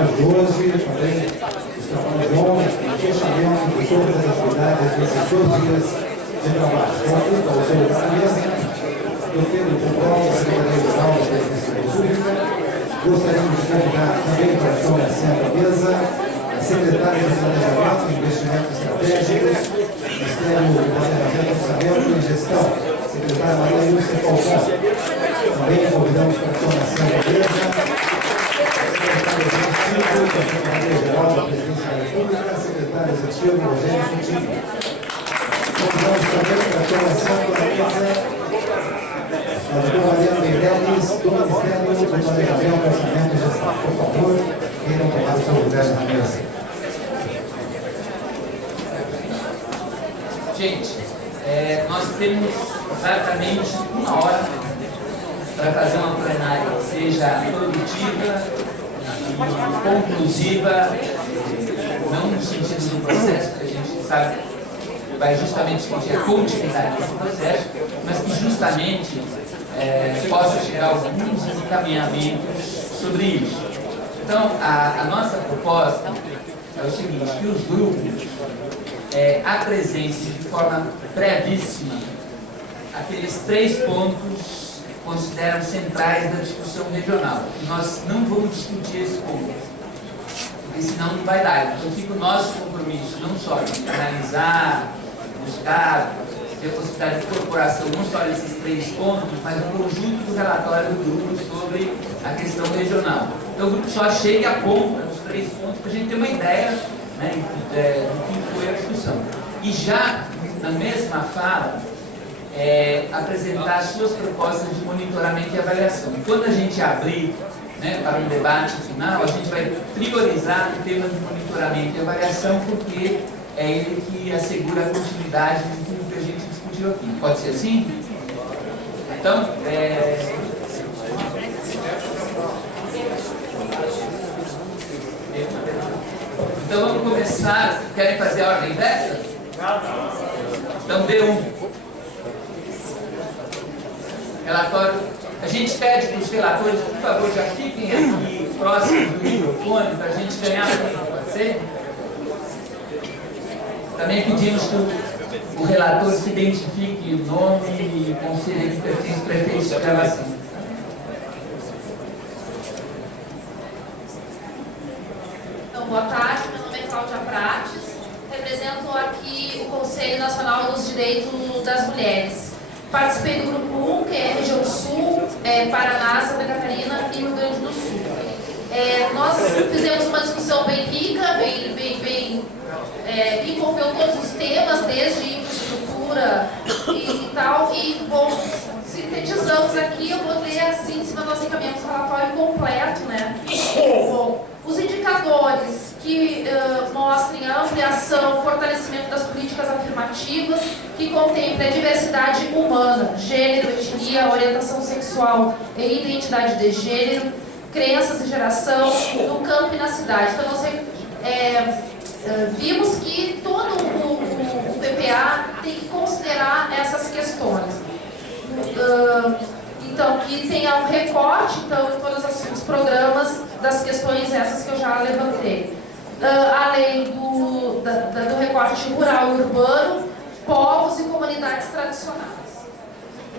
trabalhos de hoje, também os trabalhos de ontem, o fechamento de todas as atividades desses 2 dias de trabalho. Convido ao seu da mesa, do Pedro Pompom, secretário-geral da Presidência da República. Gostaríamos de convidar também para a assento à mesa a secretária de Planejamento e Investimentos Estratégicos, Ministério do Planejamento, Orçamento e Gestão, secretária Maria Lúcia Falcão. Também convidamos para a assento à mesa a secretária-geral da Presidência da República, secretário executivo Rogério Coutinho. Convidamos também para a assento à mesa a doutora Mariana Meirelles, do Ministério do Planejamento, Orçamento e Gestão. Por favor, queiram tomar o seu lugar na mesa. Gente, nós temos exatamente 1 hora para fazer uma plenária que seja produtiva e conclusiva, não no sentido do processo, que a gente sabe que vai justamente discutir a continuidade desse processo, mas que justamente possa chegar a alguns encaminhamentos sobre isso. Então, a nossa proposta é o seguinte, que os grupos apresentem de forma brevíssima aqueles 3 pontos que consideram centrais da discussão regional. E nós não vamos discutir esse ponto, porque senão não vai dar. Então fica o nosso compromisso, não só de analisar, buscar, ter a possibilidade de incorporação não só desses 3 pontos, mas o conjunto do relatório do grupo sobre a questão regional. Então o grupo só chega e aponta os 3 pontos para a gente ter uma ideia, né, do que foi a discussão. E já, na mesma fala, apresentar as suas propostas de monitoramento e avaliação. E quando a gente abrir, né, para um debate final, a gente vai priorizar o tema de monitoramento e avaliação, porque é ele que assegura a continuidade de tudo que a gente discutiu aqui. Pode ser assim? Então, então vamos começar. Querem fazer a ordem inversa? Então D1. Relatório. A gente pede para os relatores, por favor, já fiquem aqui próximos do microfone para a gente ganhar tempo. Pode ser? Também pedimos que o relator se identifique o nome e o conselho que pertence para efeitos de gravação. Então, boa tarde, meu nome é Cláudia Prates, represento aqui o Conselho Nacional dos Direitos das Mulheres. Participei do grupo 1, que é a região sul, Paraná, Santa Catarina e Rio Grande do Sul. Nós fizemos uma discussão bem rica, que envolveu todos os temas, desde infraestrutura e tal, e, bom, sintetizamos aqui, eu vou ler a síntese, mas nós encaminhamos o relatório completo, né? Bom, os indicadores que mostrem a ampliação, fortalecimento das políticas afirmativas, que contemplem a diversidade humana, gênero, etnia, orientação sexual e identidade de gênero, crenças e geração, no campo e na cidade. Então, nós vimos que todo o PPA tem que considerar essas questões. Então, que tenha um recorte então, em todos os programas das questões essas que eu já levantei. Além do recorte rural e urbano, povos e comunidades tradicionais.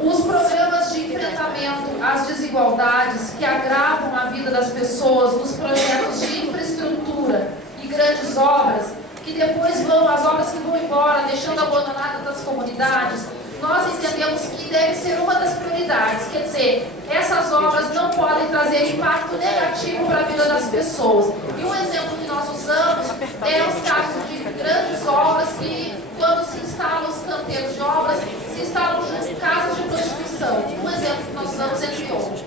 Os programas de enfrentamento às desigualdades que agravam a vida das pessoas nos projetos de infraestrutura e grandes obras, que depois as obras que vão embora, deixando abandonadas as comunidades, nós entendemos que deve ser uma das prioridades. Quer dizer, essas obras não podem trazer impacto negativo para a vida das pessoas. E um exemplo que nós usamos é os casos de grandes obras que, quando se instalam os canteiros de obras, se instalam junto casas de prostituição. Um exemplo que nós usamos entre outros.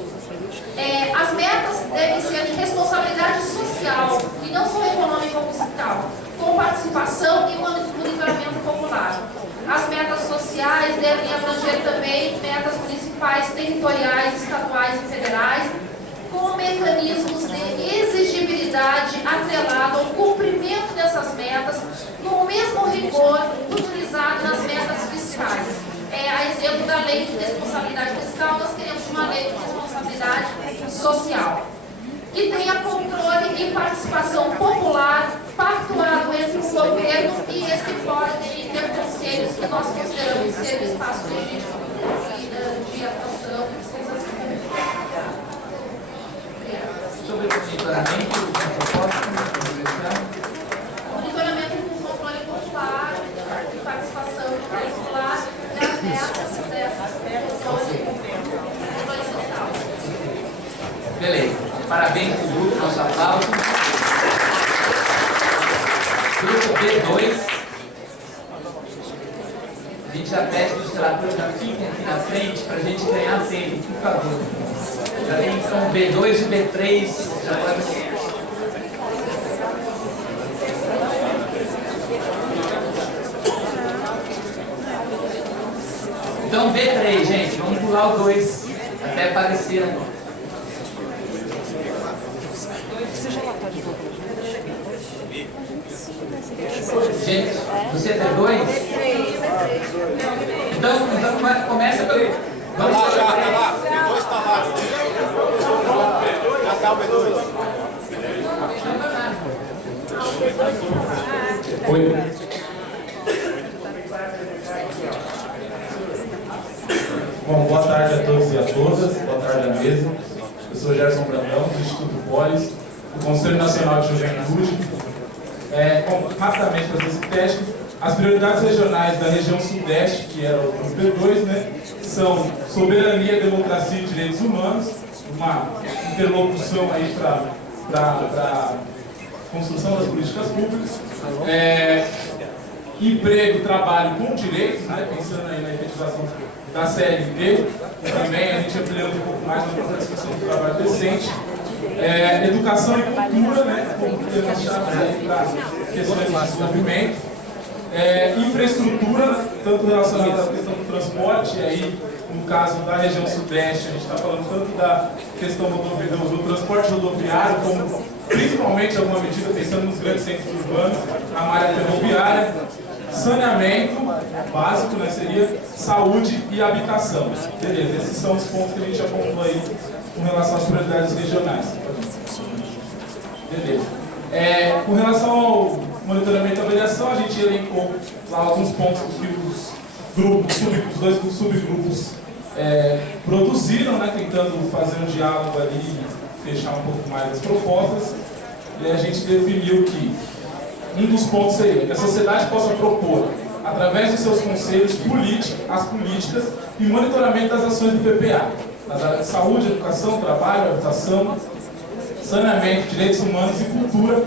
As metas devem ser de responsabilidade social e não só econômica ou fiscal, com participação e monitoramento popular. As metas sociais devem abranger também metas municipais, territoriais, estaduais e federais, com mecanismos de exigibilidade atrelado ao cumprimento dessas metas, com o mesmo rigor utilizado nas metas fiscais. A exemplo da lei de responsabilidade fiscal, nós queremos uma lei de responsabilidade social. e tenha controle e participação popular pactuado entre o governo e esse pode ter conselhos que nós consideramos ser espaço legítimo de atuação. Sobre o monitoramento, monitoramento com controle popular e participação popular das metas dessas controle social. Beleza. Parabéns para o grupo, nosso aplauso. Grupo B2. A gente já pede que os relatores já fiquem aqui na frente para a gente ganhar tempo, por favor. Já tem então o B2 e o B3. Já pode ser. Então B3, gente, vamos pular o 2 até aparecer agora. Gente, você é B2? Então começa pelo... Vamos lá, já, tá lá. B2 está lá. Já tá o B2. Oi. Bom, boa tarde a todos e a todas. Boa tarde à mesa. Eu sou Gerson Brandão, do Instituto Polis, do Conselho Nacional de Juventude. Rapidamente fazer esse teste. As prioridades regionais da região Sudeste, que eram os B2, né, são soberania, democracia e direitos humanos, uma interlocução aí para construção das políticas públicas, emprego, trabalho com direitos, né, pensando aí na efetivação da CLT, também a gente ampliando um pouco mais na discussão do trabalho decente. Educação e cultura, né, como tema-chave para questões de desenvolvimento. Infraestrutura, tanto relacionada à questão do transporte, aí no caso da região Sudeste, a gente está falando tanto da questão do transporte rodoviário, como principalmente, em alguma medida, pensando nos grandes centros urbanos, na malha ferroviária. Saneamento básico, né, seria saúde e habitação. Beleza, esses são os pontos que a gente apontou aí com relação às prioridades regionais. Beleza. Com relação ao monitoramento e avaliação, a gente elencou lá alguns pontos que os grupos, os dois subgrupos produziram, né, tentando fazer um diálogo ali e fechar um pouco mais as propostas. E a gente definiu que um dos pontos seria que a sociedade possa propor, através de seus conselhos, as políticas e monitoramento das ações do PPA, nas áreas de saúde, educação, trabalho, habitação, saneamento, direitos humanos e cultura,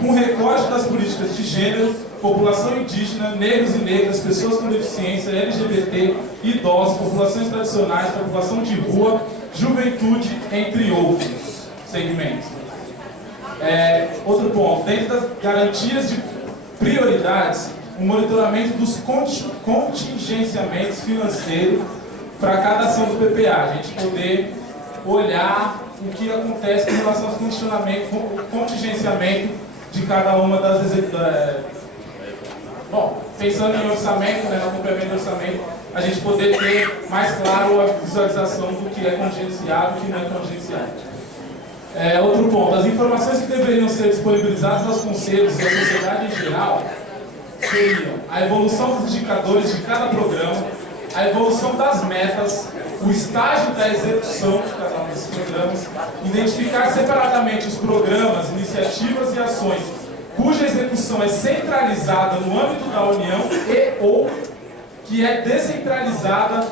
com recorte das políticas de gênero, população indígena, negros e negras, pessoas com deficiência, LGBT, idosos, populações tradicionais, população de rua, juventude, entre outros segmentos. Outro ponto, dentro das garantias de prioridades, o monitoramento dos contingenciamentos financeiros para cada ação do PPA, a gente poder olhar o que acontece com relação ao contingenciamento de cada uma das Bom, pensando em orçamento, né, no complemento do orçamento, a gente poder ter mais claro a visualização do que é contingenciado e o que não é contingenciado. Outro ponto, as informações que deveriam ser disponibilizadas aos conselhos e à sociedade em geral seriam a evolução dos indicadores de cada programa, a evolução das metas, o estágio da execução de cada um desses programas, identificar separadamente os programas, iniciativas e ações cuja execução é centralizada no âmbito da União ou que é descentralizada,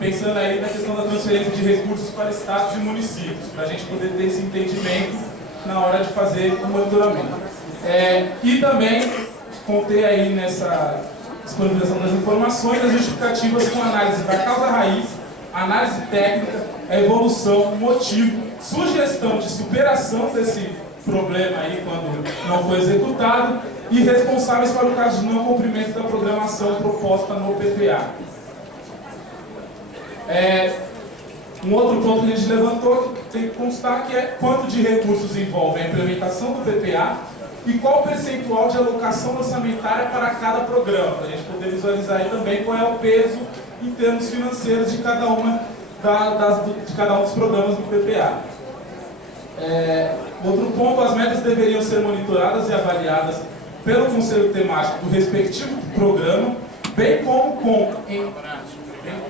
pensando aí na questão da transferência de recursos para estados e municípios, para a gente poder ter esse entendimento na hora de fazer o monitoramento. E também conter aí nessa disponibilização das informações as justificativas com análise da causa raiz, análise técnica, a evolução, o motivo, sugestão de superação desse problema aí quando não foi executado e responsáveis para o caso de não cumprimento da programação proposta no PPA. Um outro ponto que a gente levantou que tem que constar que é quanto de recursos envolve a implementação do PPA e qual o percentual de alocação orçamentária para cada programa, para a gente poder visualizar aí também qual é o peso em termos financeiros de cada um dos programas do PPA. Outro ponto, as metas deveriam ser monitoradas e avaliadas pelo Conselho Temático do respectivo programa, bem como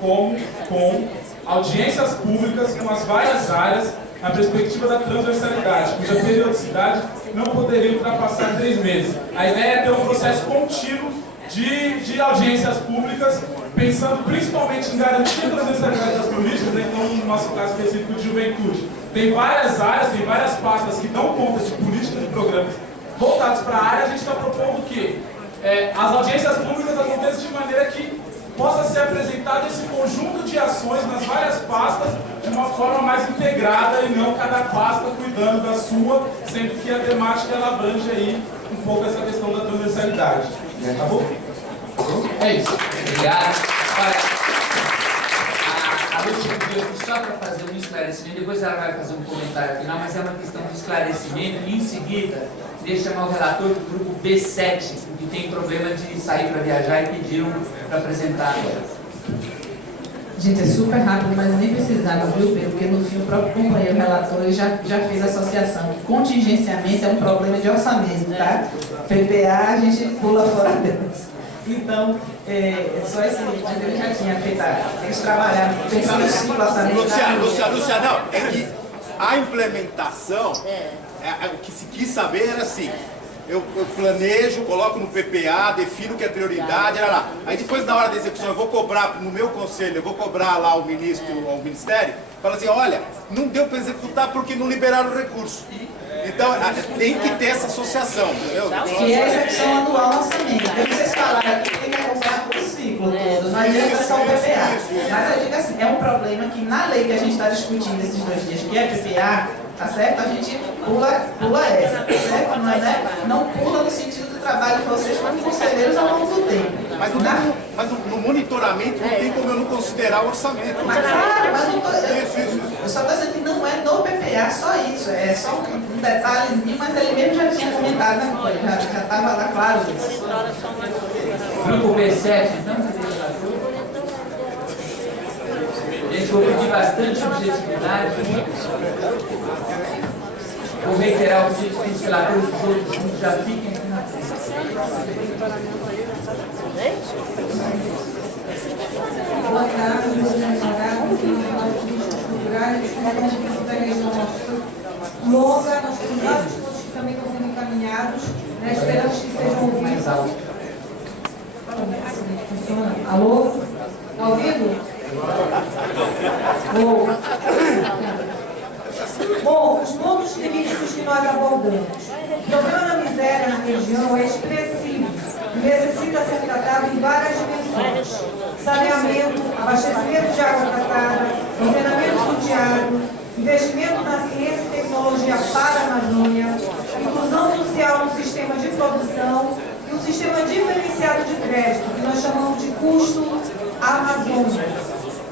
com audiências públicas com as várias áreas na perspectiva da transversalidade, cuja periodicidade não poderia ultrapassar 3 meses. A ideia é ter um processo contínuo de audiências públicas, pensando principalmente em garantir a transversalidade das políticas, né? Então, no nosso caso específico de juventude. Tem várias áreas, tem várias pastas que dão conta de políticas e programas voltados para a área. A gente está propondo que as audiências públicas aconteçam de maneira que possa ser apresentado esse conjunto de ações nas várias pastas de uma forma mais integrada e não cada pasta cuidando da sua, sendo que a temática ela abrange aí um pouco essa questão da transversalidade. Acabou? É isso. Obrigado. Olha, a Lúcia pediu aqui só para fazer um esclarecimento, depois ela vai fazer um comentário final, mas é uma questão de esclarecimento e em seguida queria chamar o relator do grupo B7, que tem problema de sair para viajar e pediram para apresentar agora. Gente, é super rápido, mas nem precisava, viu, Pedro? Porque no fim o próprio companheiro relator já fez a associação. Contingenciamento é um problema de orçamento, tá? PPA a gente pula fora deles. Então, só esse livro ele já tinha feito, eles trabalharam pensando no ciclo orçamentário. Lúcia, não, é que a implementação, o que se quis saber era assim, eu planejo, coloco no PPA, defino o que é prioridade, era lá. Aí depois na hora da execução eu vou cobrar no meu conselho, eu vou cobrar lá ao ministério, fala assim, olha, não deu para executar porque não liberaram o recurso. Então tem que ter essa associação, entendeu? Que é a execução anual no orçamento. Então vocês falaram aqui que tem que acompanhar o ciclo todo, não adianta só o PPA. Mas eu digo assim, é um problema que na lei que a gente está discutindo esses 2 dias, que é PPA, tá certo? A gente pula essa, tá certo? Não, não pula no sentido do trabalho de vocês como conselheiros ao longo do tempo. Mas no monitoramento não tem como eu não considerar o orçamento. Mas claro, mas não tô, eu só estou dizendo que não é no PPA só isso, é só um detalhezinho, mas ele mesmo já tinha comentado, né? Já estava lá claro isso. Grupo B7, então, gente, vou pedir bastante objetividade. Vou reiterar o pedido dos relatores dos outros grupos, já fiquem aqui na frente. Boa tarde, meus advogados, políticos culturais, da região norte. Longa, nós temos vários pontos que também estão sendo encaminhados, né? Esperamos que sejam ouvidos. Funciona? Alô? Ao vivo? Bom, os pontos críticos que nós abordamos. O problema da miséria na região é expressivo e necessita ser tratado em várias dimensões. Saneamento, abastecimento de água tratada, ordenamento fundiário, investimento na ciência e tecnologia para a Amazônia, inclusão social no sistema de produção e um sistema diferenciado de crédito, que nós chamamos de custo Amazônia.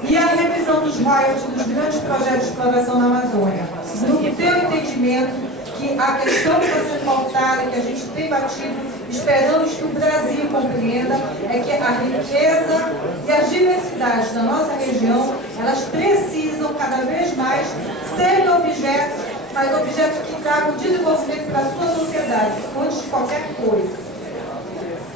E a revisão dos royalties dos grandes projetos de exploração na Amazônia. O grupo tem o entendimento que a questão que está sendo pautada, que a gente tem batido, esperamos que o Brasil compreenda, é que a riqueza e as diversidades da nossa região, elas precisam cada vez mais serem objetos, mas objetos que tragam desenvolvimento para a sua sociedade, antes de qualquer coisa.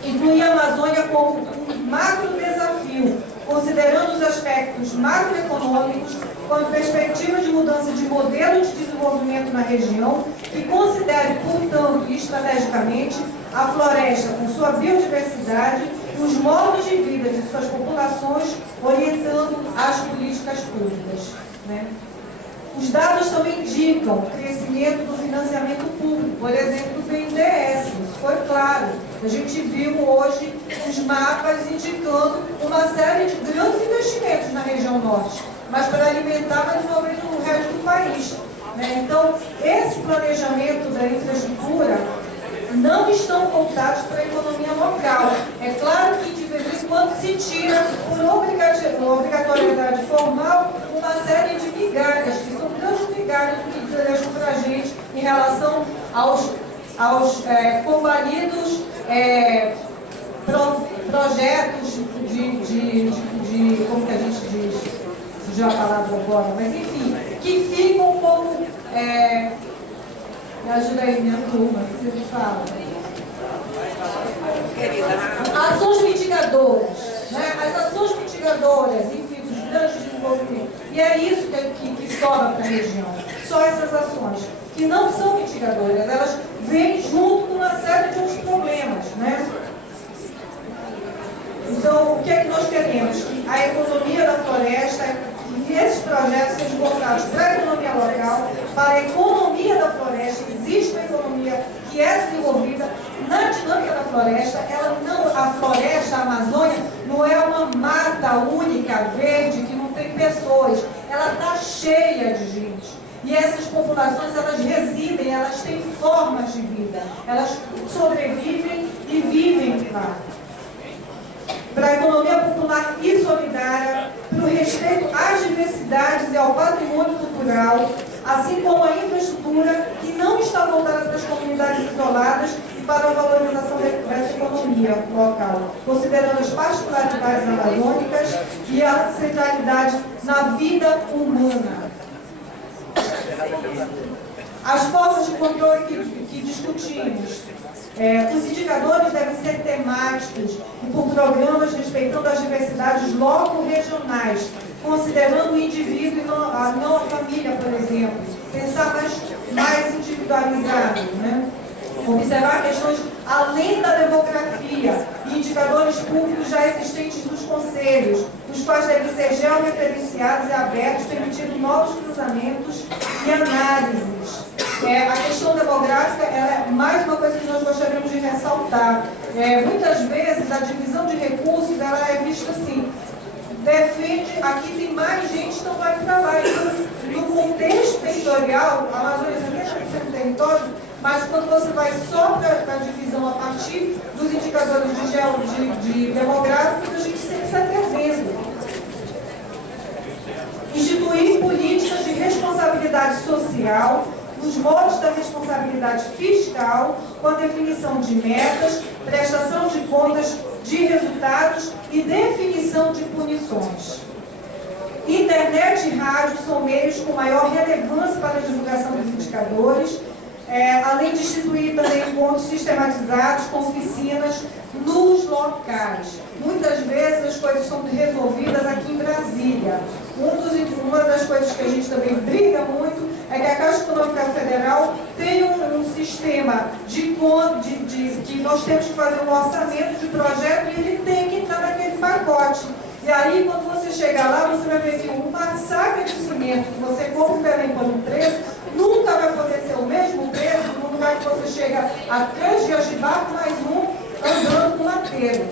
Incluir a Amazônia como um macro desafio, considerando os aspectos macroeconômicos, com a perspectiva de mudança de modelo de desenvolvimento na região, que considere, portanto, e estrategicamente, a floresta com sua biodiversidade e os modos de vida de suas populações, orientando as políticas públicas, né? Os dados também indicam o crescimento do financiamento público, por exemplo, do BNDES, isso foi claro. A gente viu hoje os mapas indicando uma série de grandes investimentos na região norte, mas para alimentar mais uma vez o resto do país, né? Então, esse planejamento da infraestrutura não estão voltados para a economia local. É claro que de vez em quando se tira, por obrigatoriedade formal, uma série de migalhas, que são grandes migalhas que deixam para a gente em relação aos combalidos projetos de como que a gente diz, fugiu a palavra agora, mas enfim, que ficam como Me ajuda aí, minha turma, que você me fala. Ações mitigadoras, né? As ações mitigadoras, enfim, dos grandes desenvolvimentos. E é isso que sobra para a região. Só essas ações, que não são mitigadoras, elas vêm junto com uma série de outros problemas, né? Então, o que é que nós queremos? Que a economia da floresta e esses projetos sejam voltados para a economia local, para a economia da floresta. Existe uma economia que é desenvolvida na dinâmica da floresta. A floresta, a Amazônia, não é uma mata única, verde, que não tem pessoas. Ela está cheia de gente. E essas populações, elas residem, elas têm formas de vida. Elas sobrevivem e vivem lá. Para a economia popular e solidária, para o respeito às diversidades e ao patrimônio cultural, assim como a infraestrutura que não está voltada para as comunidades isoladas e para a valorização dessa economia local, considerando as particularidades amazônicas e a centralidade na vida humana. As formas de controle que discutimos. Os indicadores devem ser temáticos e por programas respeitando as diversidades loco-regionais, considerando o indivíduo e não a família, por exemplo. Pensar mais individualizado, né? Observar questões além da demografia e indicadores públicos já existentes nos conselhos, os quais devem ser georreferenciados e abertos, permitindo novos cruzamentos e análises. A questão demográfica é mais uma coisa que nós gostaríamos de ressaltar. Muitas vezes a divisão de recursos ela é vista assim, defende, aqui tem mais gente, então vai para lá. No contexto territorial, a Amazônia é um território, mas quando você vai só para a divisão a partir dos indicadores de demográficos, a gente sempre está perdendo. Instituir políticas de responsabilidade social, nos moldes da responsabilidade fiscal, com a definição de metas, prestação de contas de resultados e definição de punições. Internet e rádio são meios com maior relevância para a divulgação dos indicadores, além de instituir também encontros sistematizados com oficinas nos locais. Muitas vezes as coisas são resolvidas aqui em Brasília. Uma das coisas que a gente também briga muito é que a Caixa Econômica Federal tem um sistema que nós temos que fazer um orçamento de projeto e ele tem que entrar naquele pacote. E aí, quando você chegar lá, você vai ver que uma saca de cimento que você compra um pé por um preço, nunca vai poder ser o mesmo preço no lugar que você chega a 3 dias de barco, mais um andando no mateiro.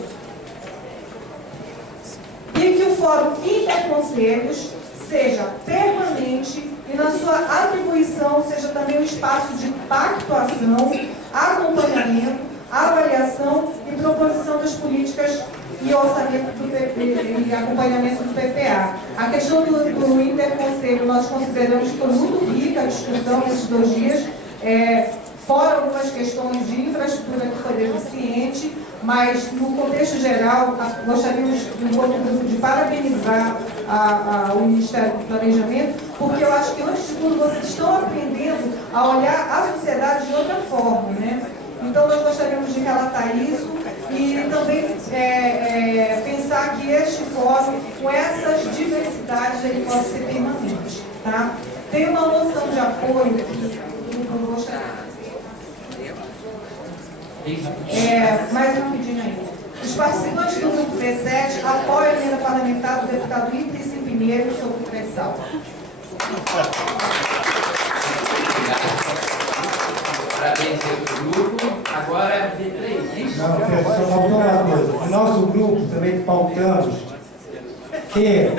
E que o Fórum Interconselhos seja permanente e na sua atribuição seja também um espaço de pactuação, acompanhamento, avaliação e proposição das políticas e orçamento e acompanhamento do PPA. A questão do interconselho nós consideramos que foi muito rica a discussão nesses 2 dias, fora algumas questões de infraestrutura que foi deficiente, mas no contexto geral gostaríamos de parabenizar o Ministério do Planejamento, porque eu acho que antes de tudo vocês estão aprendendo a olhar a sociedade de outra forma, né? Então nós gostaríamos de relatar isso e também pensar que este fórum, com essas diversidades, ele pode ser permanente, tá? Tem uma moção de apoio que eu gostaria. Mais rapidinho ainda. Os participantes do grupo P7 apoiam a emenda parlamentar do deputado Ítris Pinheiro sobre o pré-sal. Parabéns ao grupo. Agora, D3. Não, só faltou uma coisa. O nosso grupo também pautamos que,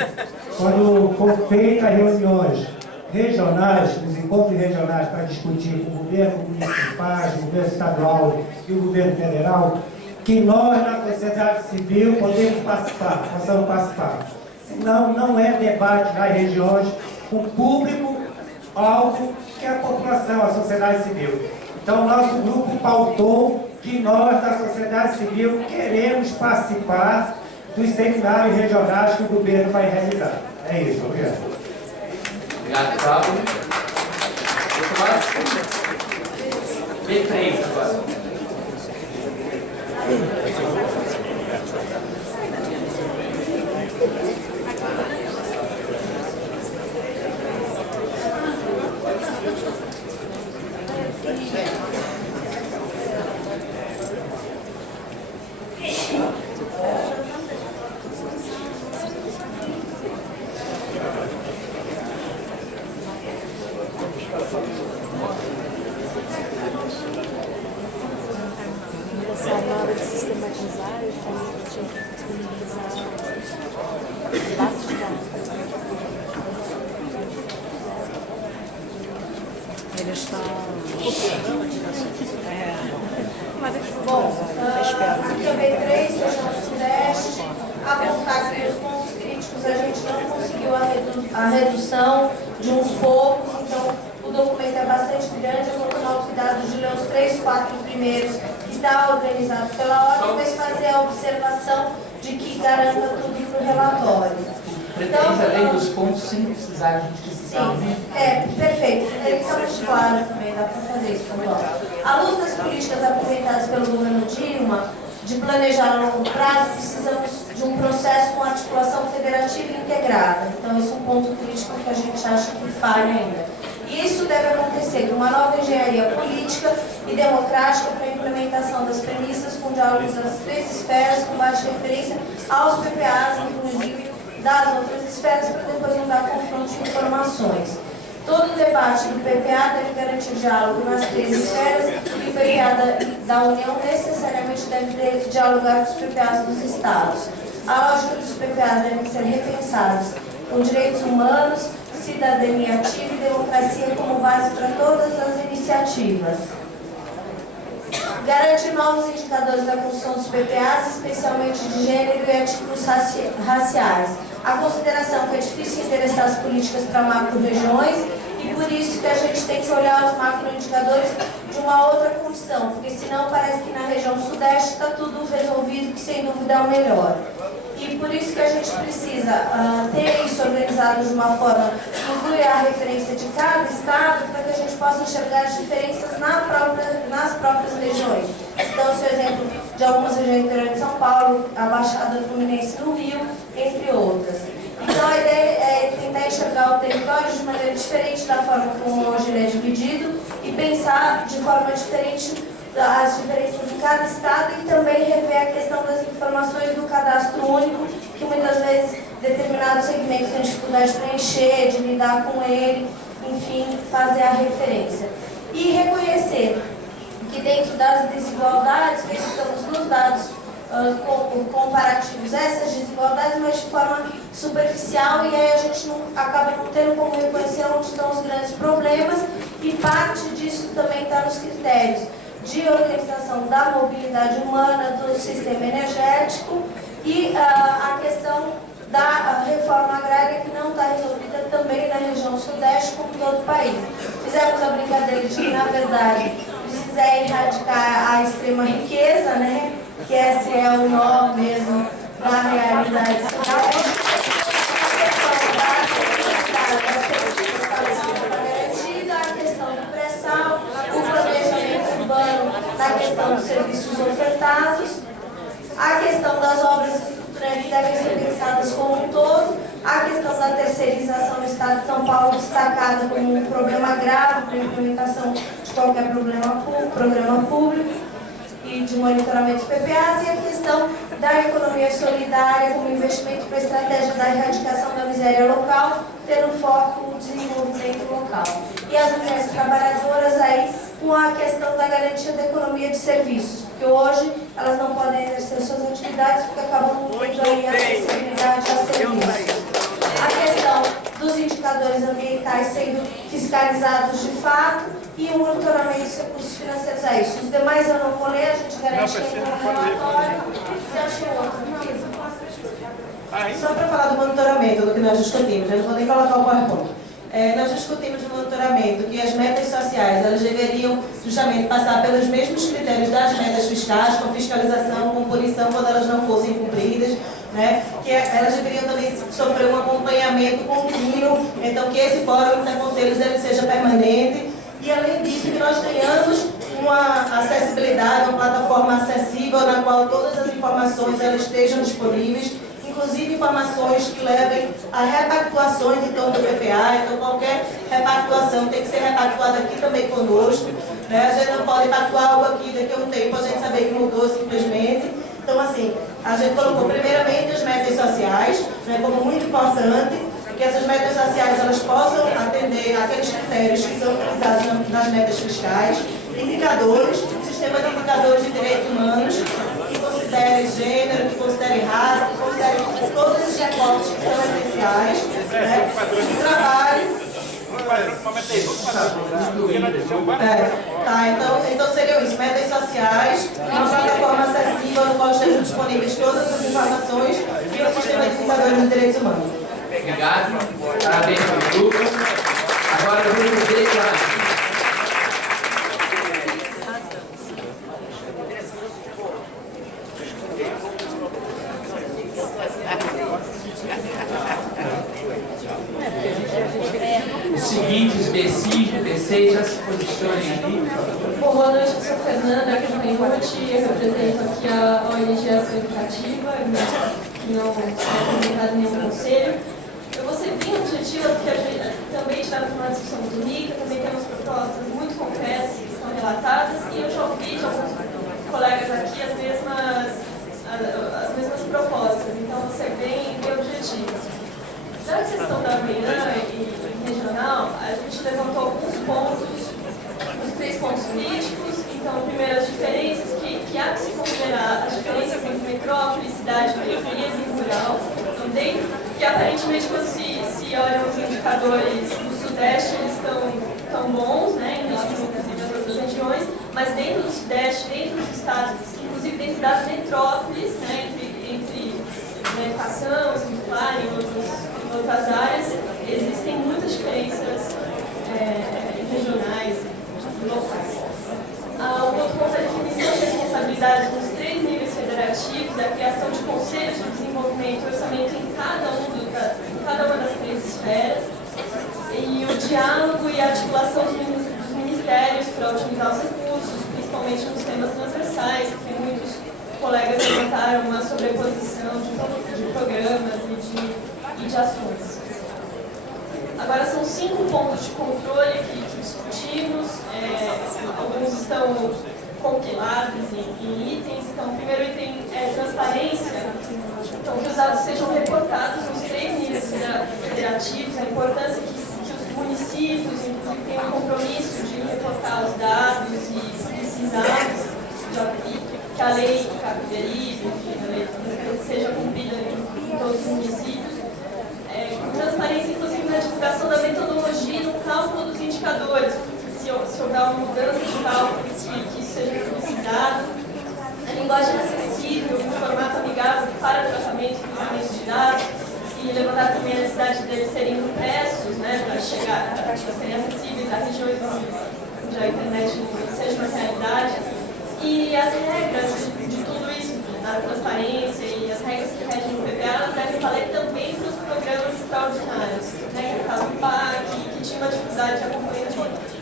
quando for feitas reuniões regionais, os encontros regionais para discutir com o governo municipal, o governo estadual e o governo federal, que nós, na sociedade civil, possamos participar. Senão, não é debate nas regiões com o público-alvo, que é a população, a sociedade civil. Então, nosso grupo pautou que nós, da sociedade civil, queremos participar dos seminários regionais que o governo vai realizar. É isso, obrigado. Obrigado, Pablo. B3 agora. Na hora de sistematizar, eu tinha que disponibilizar dados de dados. Eles estão... Bom, aqui a B3, região sudeste, apontar que os pontos críticos a gente não conseguiu a redução de uns poucos, então o documento é bastante grande, eu vou tomar o cuidado de ler os 3, 4 primeiros, que está organizado pela ordem, mas fazer a observação de que garanta tudo para o relatório. Pretende além dos pontos sem precisar de discussão. Sim, perfeito. Fica muito claro também, dá para fazer isso, Paulo. À luz das políticas apresentadas pelo governo Dilma, de planejar a longo prazo, precisamos de um processo com articulação federativa integrada. Então, esse é um ponto crítico que a gente acha que falha ainda. E isso deve acontecer com uma nova engenharia política e democrática para a implementação das premissas com diálogos das 3 esferas, com baixa referência aos PPAs, inclusive das outras esferas, para depois não dar confronto de informações. Todo o debate do PPA deve garantir diálogo nas 3 esferas e o PPA da União necessariamente deve dialogar com os PPAs dos Estados. A lógica dos PPAs deve ser repensada com direitos humanos, cidadania ativa e democracia como base para todas as iniciativas. Garantir novos indicadores da construção dos PPAs, especialmente de gênero e artigos raciais. A consideração que é difícil interessar as políticas para macro-regiões e por isso que a gente tem que olhar os macroindicadores de uma outra condição, porque senão parece que na região sudeste está tudo resolvido, que sem dúvida é o melhor. E por isso que a gente precisa ter isso organizado de uma forma que inclui a referência de cada estado, para que a gente possa enxergar as diferenças nas próprias regiões. Então, esse é o exemplo de algumas regiões do interior de São Paulo, a Baixada Fluminense no Rio, entre outras. Então, a ideia é tentar enxergar o território de maneira diferente da forma como hoje ele é dividido e pensar de forma diferente as diferenças em cada estado e também rever a questão das informações do cadastro único, que muitas vezes determinados segmentos têm dificuldade de preencher, de lidar com ele, enfim, fazer a referência. E reconhecer que dentro das desigualdades, verificamos nos dados comparativos essas desigualdades, mas de forma superficial, e aí a gente acaba não tendo como reconhecer onde estão os grandes problemas, e parte disso também está nos critérios de organização da mobilidade humana, do sistema energético e a questão da reforma agrária que não está resolvida também na região sudeste como em todo o país. Fizemos a brincadeira de que, na verdade, precisa erradicar a extrema riqueza, né? Que esse é o nó mesmo da realidade sudeste. Na questão dos serviços ofertados, a questão das obras estruturantes que devem ser pensadas como um todo, a questão da terceirização no Estado de São Paulo destacada como um problema grave para a implementação de qualquer programa público e de monitoramento dos PPAs, e a questão da economia solidária como investimento para a estratégia da erradicação da miséria local, tendo foco no desenvolvimento local. E as mulheres trabalhadoras aí com a questão da garantia da economia de serviços, porque hoje elas não podem exercer suas atividades porque acabam não tendo aí acessibilidade a serviços. A questão dos indicadores ambientais sendo fiscalizados de fato e o monitoramento dos recursos financeiros a isso. Os demais eu não vou ler, a gente garante que tem um relatório. Já achei outro. Só para falar do monitoramento, do que nós discutimos, eu não vou nem colocar o PowerPoint. Nós discutimos no monitoramento que as metas sociais elas deveriam justamente passar pelos mesmos critérios das metas fiscais, com fiscalização, com punição quando elas não fossem cumpridas, né? Que elas deveriam também sofrer um acompanhamento contínuo, então que esse fórum interconselhos ele seja permanente e além disso que nós tenhamos uma acessibilidade, uma plataforma acessível na qual todas as informações elas estejam disponíveis, inclusive informações que levem a repactuações então, do PPA. Então, qualquer repactuação tem que ser repactuada aqui também conosco. Né? A gente não pode pactuar algo aqui daqui a um tempo, a gente saber que mudou simplesmente. Então, assim, a gente colocou primeiramente as metas sociais, né, como muito importante, que essas metas sociais elas possam atender aqueles critérios que são utilizados nas metas fiscais, indicadores, um sistema de indicadores de direitos humanos, que considere gênero, que considere raça, que considere todos esses recortes que são essenciais, né, de trabalho. Então seriam isso, metas sociais, uma plataforma acessível no qual estejam disponíveis todas as informações e o sistema de indicadores de direitos humanos. Obrigado, parabéns ao grupo. Agora eu vou dizer que os seguintes B5 e B6 já se posicionem ali. Bom, boa noite, eu sou Fernanda, aqui no Benruti, eu represento aqui a ONG Ação Educativa, que não é representada em nenhum conselho. Eu vou ser bem objetiva, porque a gente também tivemos uma discussão muito rica, também temos propostas muito concretas que estão relatadas, e eu já ouvi de alguns colegas aqui as mesmas propostas, então vou ser bem objetiva. Na questão da manhã e regional, a gente levantou alguns pontos, os 3 pontos críticos. Então, primeiro, as diferenças que há que se considerar, as diferenças entre metrópole, cidade, periferias e rural. Então, que aparentemente, quando se olham os indicadores do Sudeste, eles estão bons, né, em relação, inclusive, às outras regiões, mas dentro do Sudeste, dentro dos estados, inclusive dentro das metrópoles, né, entre educação, escolar e outras áreas, existem muitas diferenças regionais e locais. O outro ponto é a definição de responsabilidades nos 3 níveis federativos, a criação de conselhos de desenvolvimento e orçamento em cada uma das 3 esferas, e o diálogo e a articulação dos ministérios para otimizar os recursos, principalmente nos temas transversais, que muitos colegas levantaram uma sobreposição de programas e de ações. Agora, são 5 pontos de controle que discutimos, alguns estão compilados em itens. Então, o primeiro item é transparência, então que os dados sejam reportados nos 3 níveis federativos, a importância que os municípios, inclusive, tenham um compromisso de reportar os dados e precisados, que a lei derive, seja cumprida em todos os municípios. Transparência, inclusive, na divulgação da metodologia no cálculo dos indicadores, se houver uma mudança de cálculo, que isso seja publicitado. A linguagem acessível, um formato amigável para tratamento e cruzamento de dados, e levantar também a necessidade deles serem impressos, né, para serem acessíveis a regiões onde a internet não seja uma realidade. E as regras de tudo isso, da transparência e as regras que regem o PPA, elas devem valer também para os programas extraordinários, né, que é o caso do PAC, que tinha uma dificuldade de acompanhamento.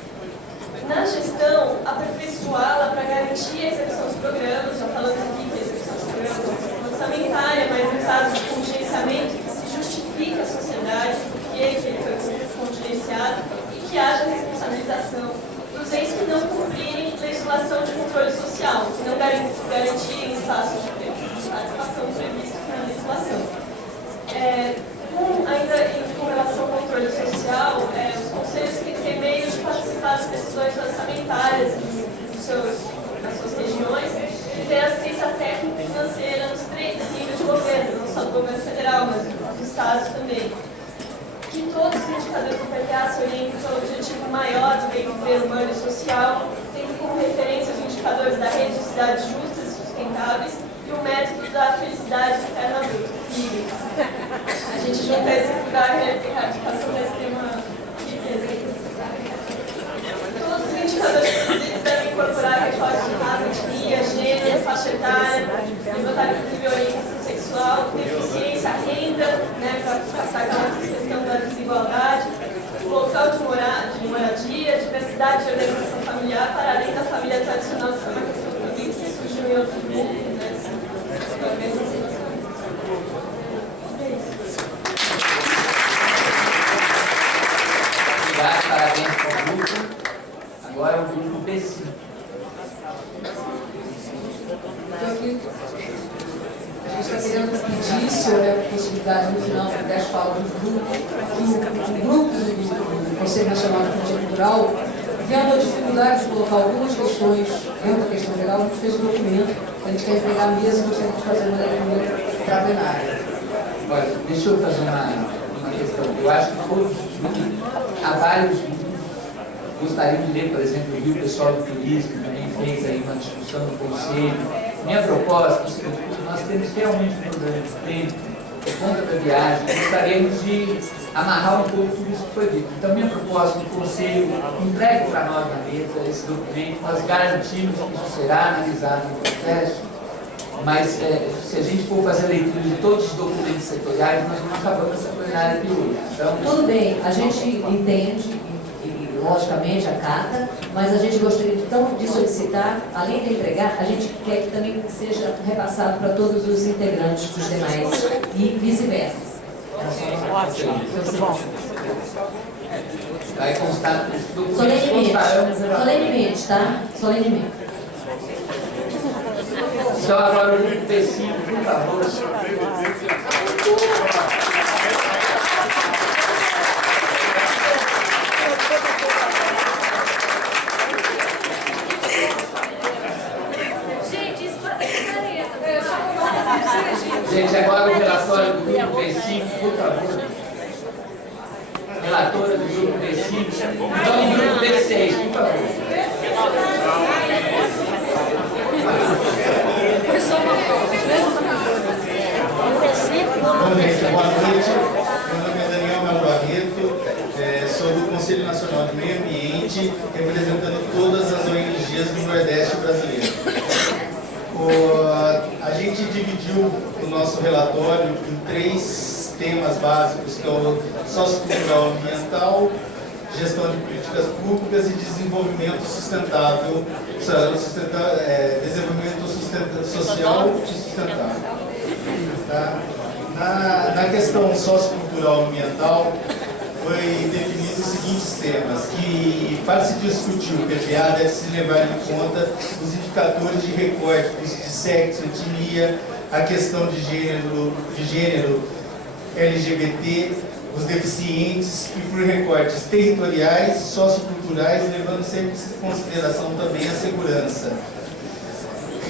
Na gestão, aperfeiçoá-la para garantir a execução dos programas, já falamos aqui que a execução dos programas é orçamentária, mas em caso de contingenciamento, que se justifique a sociedade, porque ele foi contingenciado, e que haja responsabilização dos entes que não cumprirem legislação de controle social, que não garantirem espaços de participação previstos na legislação. Ainda com relação ao controle social, os conselhos têm que ter meios de participar das decisões orçamentárias nas suas regiões e ter assistência técnica e financeira nos 3 níveis de governo, não só do governo federal, mas dos estados também. Que todos os indicadores do PPA se orientem para o objetivo maior do bem viver urbano e social, tendo como referência os indicadores da rede de cidades justas e sustentáveis e o método da felicidade interna bruta. A gente junta esse lugar e a erradicação desse tema de riqueza. Todos os indicadores produzidos devem incorporar recortes de raça, etnia, gênero, faixa etária, levantar inclusive orientação sexual, deficiência, renda, né, para passar aquela questão da desigualdade, local de moradia, diversidade de organização familiar familiar, para além da família tradicional, que é uma questão também que surgiu em outros grupos, né? Obrigado, parabéns para o grupo. Agora o grupo B5. A gente está querendo pedir, se houver possibilidade no final das falas do grupo, que o grupo do Conselho Nacional de Cultura Cultural, vendo a dificuldade de colocar algumas questões dentro da questão geral, a gente fez um documento, a gente quer entregar a mesa e gostaria de fazer uma leitura para a plenária. Olha, deixa eu fazer uma questão. Eu acho que todos há vários grupos gostariam de ler, por exemplo, o pessoal do turismo também fez aí uma discussão no Conselho. Minha proposta, nós temos realmente um problema de tempo, por conta da viagem, gostaríamos de amarrar um pouco tudo isso que foi dito. Então, minha proposta do Conselho, entregue para nós na mesa esse documento, nós garantimos que isso será analisado no processo, mas se a gente for fazer a leitura de todos os documentos setoriais, nós não acabamos essa plenária de hoje. Então, tudo bem, a gente entende e logicamente acata, mas a gente gostaria então de solicitar, além de entregar, a gente quer que também seja repassado para todos os integrantes dos demais e vice-versa. Ótimo, muito bom. Vai constar nos documentos. Solenemente, tá? Solenemente. Então, agora o grupo B5, por favor. Gente, agora o relatório do grupo B5, por favor. Relatora do grupo B5. Então, o grupo B6, por favor. Bom, gente, boa noite. Meu nome é Daniel Melo Barreto, sou do Conselho Nacional de Meio Ambiente, representando todas as ONGs do Nordeste brasileiro. A gente dividiu o nosso relatório em 3 temas básicos, que é o sociocultural ambiental, gestão de políticas públicas e desenvolvimento sustentável, desenvolvimento social e sustentável. Tá? Na questão sociocultural ambiental, foi definido os seguintes temas, que para se discutir o PPA deve se levar em conta os indicadores de recorte de sexo, etnia, a questão de gênero LGBT, os deficientes e por recortes territoriais, socioculturais, levando sempre em consideração também a segurança.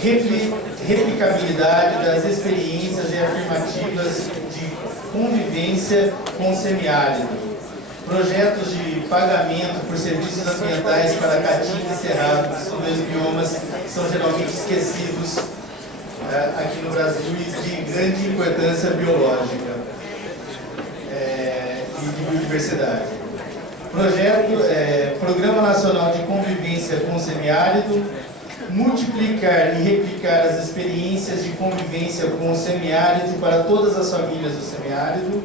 Replicabilidade das experiências e afirmativas de convivência com o semiárido. Projetos de pagamento por serviços ambientais para Caatinga e Cerrado, que são 2 biomas que são geralmente esquecidos aqui no Brasil e de grande importância biológica e de biodiversidade. Programa Nacional de Convivência com o Semiárido, multiplicar e replicar as experiências de convivência com o semiárido para todas as famílias do semiárido,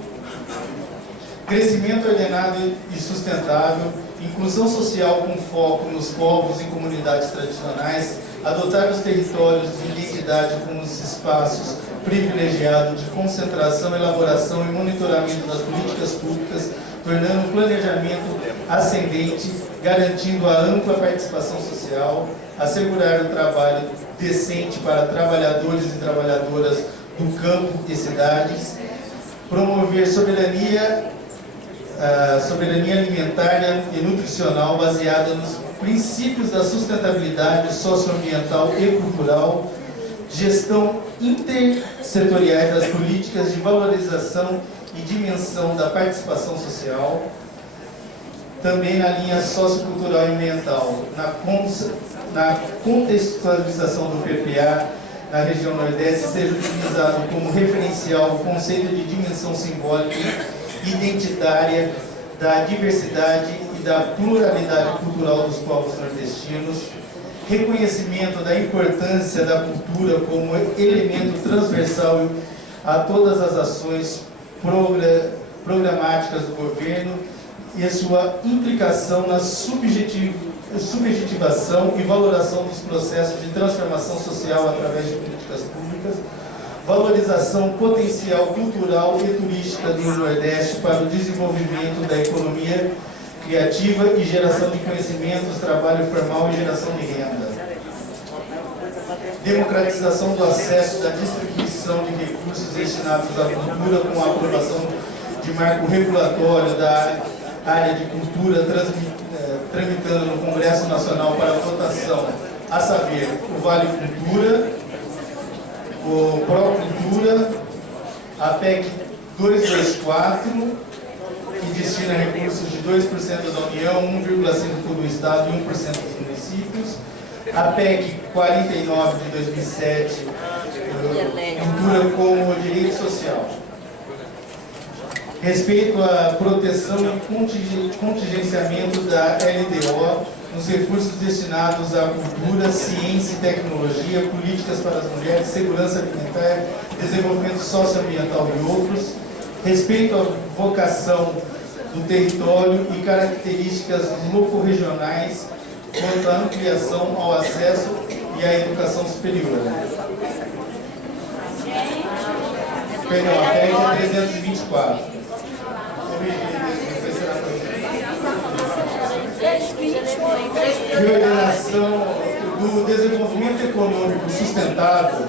crescimento ordenado e sustentável, inclusão social com foco nos povos e comunidades tradicionais, adotar os territórios de identidade como os espaços privilegiados de concentração, elaboração e monitoramento das políticas públicas, tornando o planejamento ascendente, garantindo a ampla participação social, assegurar o trabalho decente para trabalhadores e trabalhadoras do campo e cidades, promover soberania alimentar e nutricional baseada nos princípios da sustentabilidade socioambiental e cultural, gestão intersetoriais das políticas de valorização e dimensão da participação social, também na linha sociocultural e ambiental, na contextualização do PPA na região Nordeste, seja utilizado como referencial o conceito de dimensão simbólica identitária da diversidade e da pluralidade cultural dos povos nordestinos, reconhecimento da importância da cultura como elemento transversal a todas as ações programáticas do governo e a sua implicação na subjetivação e valoração dos processos de transformação social através de políticas públicas, valorização potencial cultural e turística do Nordeste para o desenvolvimento da economia criativa e geração de conhecimentos, trabalho formal e geração de renda. Democratização do acesso da distribuição de recursos destinados à cultura com a aprovação de marco regulatório da área de cultura tramitando no Congresso Nacional para votação, a saber, o Vale Cultura, o Procultura, a PEC 224, que destina recursos de 2% da União, 1,5% do Estado e 1% dos municípios. A PEC 49 de 2007, Cultura como Direito Social. Respeito à proteção e contingenciamento da LDO nos recursos destinados à cultura, ciência e tecnologia, políticas para as mulheres, segurança alimentar, desenvolvimento socioambiental e outros. Respeito à vocação do território e características locorregionais quanto à ampliação ao acesso e à educação superior. Perdão, a PEC é 324. Reordenação do desenvolvimento econômico sustentável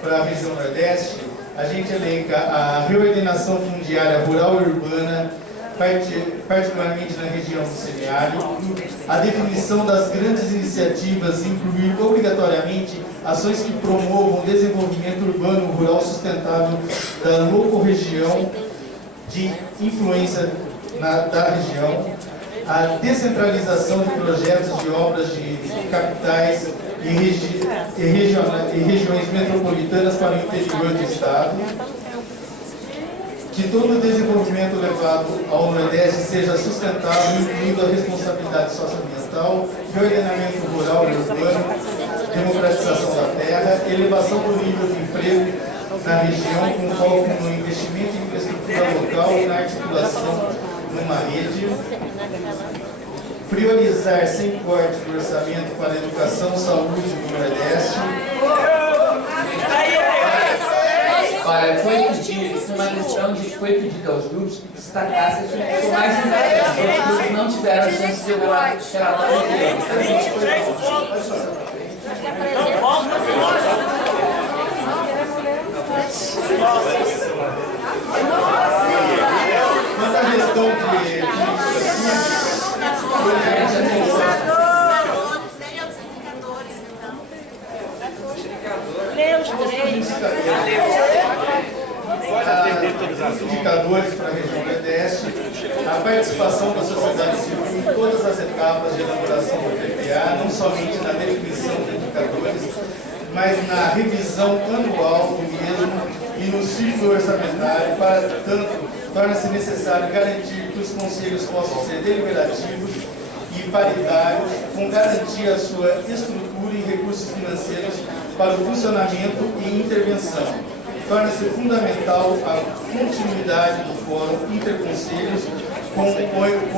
para a região Nordeste, a gente elenca a reordenação fundiária rural e urbana, particularmente na região do semiárido, a definição das grandes iniciativas, incluir obrigatoriamente ações que promovam o desenvolvimento urbano rural sustentável da locorregião de influência da região, a descentralização de projetos de obras de capitais e regiões metropolitanas para o interior do Estado, que todo o desenvolvimento levado ao Nordeste seja sustentável, incluindo a responsabilidade socioambiental, reordenamento rural e urbano, democratização da terra, elevação do nível de emprego na região, com foco no investimento em infraestrutura local e na articulação numa rede, priorizar sem corte do orçamento para a educação, saúde do Nordeste. Olha, foi pedido aos grupos que destacassem as que ficou mais importante. Os grupos não tiveram a chance de elaborar Quanto à gestão de indicadores para a região Nordeste, a participação da sociedade civil em todas as etapas de elaboração do PPA, não somente na definição de indicadores, mas na revisão anual do mesmo e no ciclo orçamentário. Para tanto, torna-se necessário garantir que os conselhos possam ser deliberativos e paritários, com garantia a sua estrutura e recursos financeiros para o funcionamento e intervenção. Torna-se fundamental a continuidade do Fórum Interconselhos com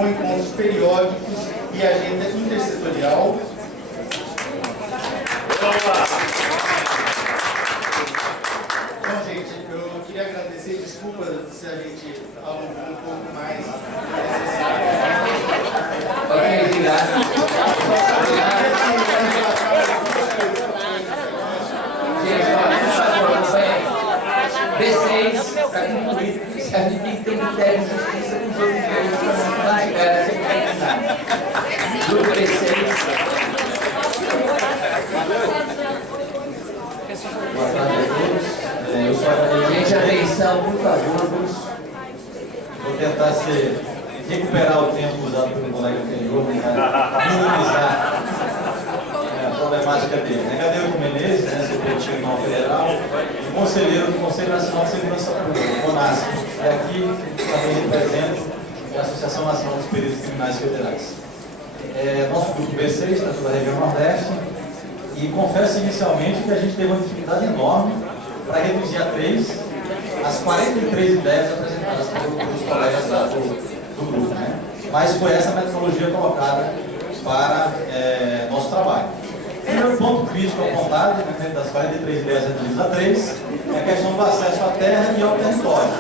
encontros periódicos e agenda intersetorial. Bom, gente, eu queria agradecer, desculpa se a gente alongou um pouco mais. Ok, obrigado. B6, para concluir, a gente tem que ter um critério de justiça com os outros grupos para não grupo B6. Boa tarde a todos. Eu sou a gente, atenção, por favor. Vou tentar recuperar o tempo usado pelo colega anterior, para minimizar a problemática dele. Gadeiro Menezes, Secretário Tribunal Federal, e conselheiro do Conselho Nacional de Segurança Pública, CONASP. E aqui também represento a Associação Nacional dos Peritos Criminais Federais. Nosso grupo B6 está pela região Nordeste, e confesso inicialmente que a gente teve uma dificuldade enorme para reduzir a 3 as 43 ideias apresentadas pelos colegas lá do grupo, né? Mas foi essa metodologia colocada para nosso trabalho. O primeiro ponto crítico apontado, dentro das 43 ideias reduzidas a 3, é a questão do acesso à terra e ao território,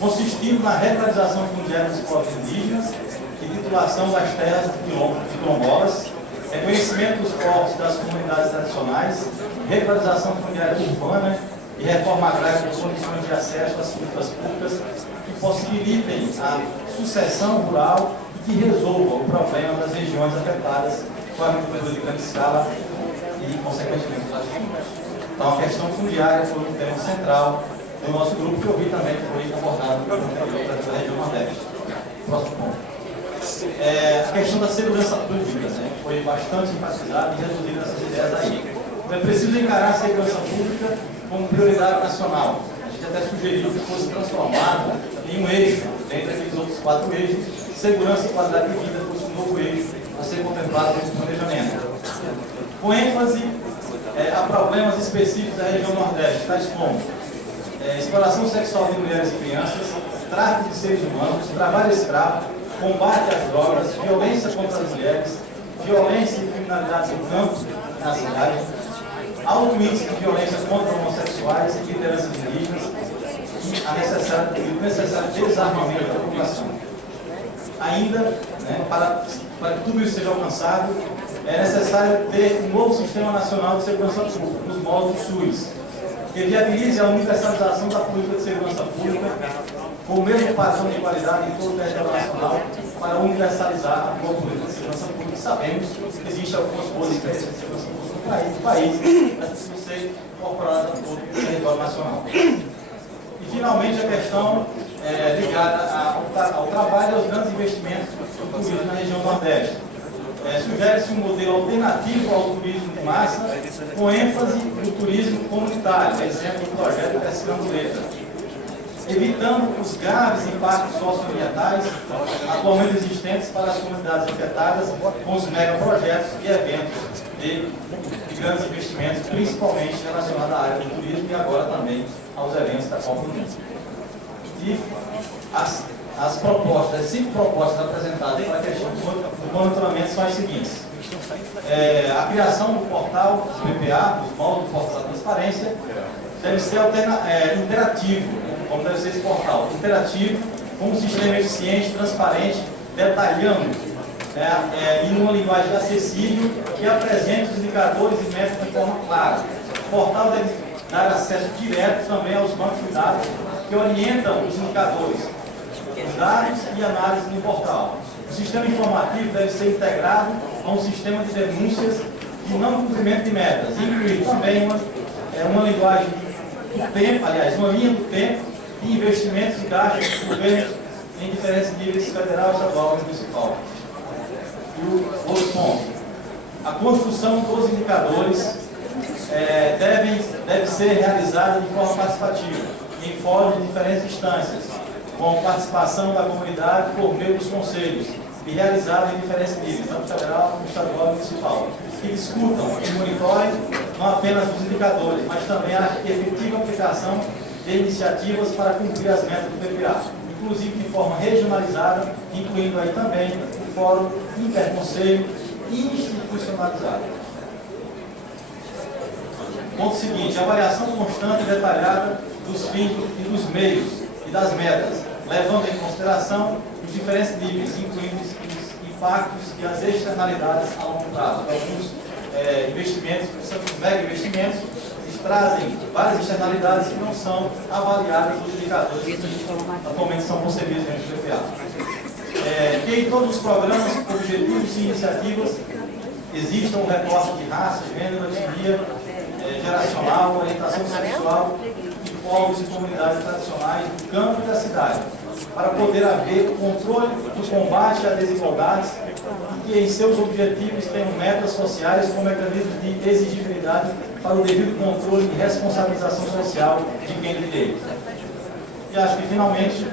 consistindo na regularização fundiária dos povos indígenas e titulação das terras de quilombolas, reconhecimento dos povos das comunidades tradicionais, regularização fundiária urbana e reforma agrária com condições de acesso às políticas públicas que possibilitem a sucessão rural e que resolvam o problema das regiões afetadas com a agricultura de grande escala e, consequentemente, das fundos. Então, a questão fundiária foi um tema central do nosso grupo, que eu vi também que foi abordado pelo anterior da região Nordeste. Próximo ponto. A questão da segurança pública, né, foi bastante enfatizada e reduzida nessas ideias aí. Então, é preciso encarar a segurança pública como prioridade nacional. A gente até sugeriu que fosse transformado em um eixo, dentre aqueles outros 4 eixos, segurança e qualidade de vida fosse um novo eixo a ser contemplado no planejamento. Com ênfase a problemas específicos da região Nordeste, tais como exploração sexual de mulheres e crianças, tráfico de seres humanos, trabalho escravo, combate às drogas, violência contra as mulheres, violência e criminalidade no campo, na cidade, alto índice de violência contra homossexuais e lideranças indígenas e o necessário desarmamento da população. Ainda, né, para que tudo isso seja alcançado, é necessário ter um novo Sistema Nacional de Segurança Pública, nos moldes do SUS, que viabilize a universalização da política de segurança pública com o mesmo padrão de qualidade em todo o território nacional para universalizar a boa política de segurança pública. Sabemos que existem algumas boas experiências de segurança pública no país, mas precisa ser incorporada em todo o território nacional. E, finalmente, a questão ligada ao trabalho e aos grandes investimentos do turismo na região Nordeste. Sugere-se um modelo alternativo ao turismo de massa, com ênfase no turismo comunitário, exemplo do projeto Pescando Letra, evitando os graves impactos socioambientais atualmente existentes para as comunidades afetadas com os megaprojetos e eventos de grandes investimentos, principalmente relacionados à área do turismo e agora também aos eventos da Copa do Mundo. E as propostas, as 5 propostas apresentadas para a questão do monitoramento são as seguintes. A criação do portal do PPA, dos moldes do portal da transparência, deve ser interativo, como deve ser esse portal, interativo, com um sistema eficiente, transparente, detalhando em uma linguagem acessível que apresente os indicadores e métricas de forma clara. O portal deve dar acesso direto também aos bancos de dados que orientam os indicadores, os dados e análise no portal. O sistema informativo deve ser integrado a um sistema de denúncias de não cumprimento de metas, incluir também uma linguagem do tempo, aliás, uma linha do tempo de investimentos e gastos do governo em diferentes níveis federal, estadual e municipal. E o outro ponto, a construção dos indicadores deve ser realizada de forma participativa, em fóruns de diferentes instâncias, com participação da comunidade por meio dos conselhos, e realizada em diferentes níveis, tanto federal, estadual e municipal, que discutam e monitorem não apenas os indicadores, mas também a efetiva aplicação de iniciativas para cumprir as metas do PPA, inclusive de forma regionalizada, incluindo aí também o Fórum Interconselho institucionalizado. Ponto seguinte, avaliação constante e detalhada dos fins e dos meios e das metas, levando em consideração os diferentes níveis, incluindo os impactos e as externalidades a longo prazo. Alguns investimentos, os mega investimentos, eles trazem várias externalidades que não são avaliadas nos indicadores que atualmente são concebidos dentro do PPA. Que em todos os programas, objetivos e iniciativas existam um recorte de raça, gênero, etnia, geracional, orientação sexual de povos e comunidades tradicionais do campo e da cidade, para poder haver o controle do combate à desigualdade e que em seus objetivos tenham metas sociais com mecanismos de exigibilidade para o devido controle e responsabilização social de quem tem direito. E acho que, finalmente,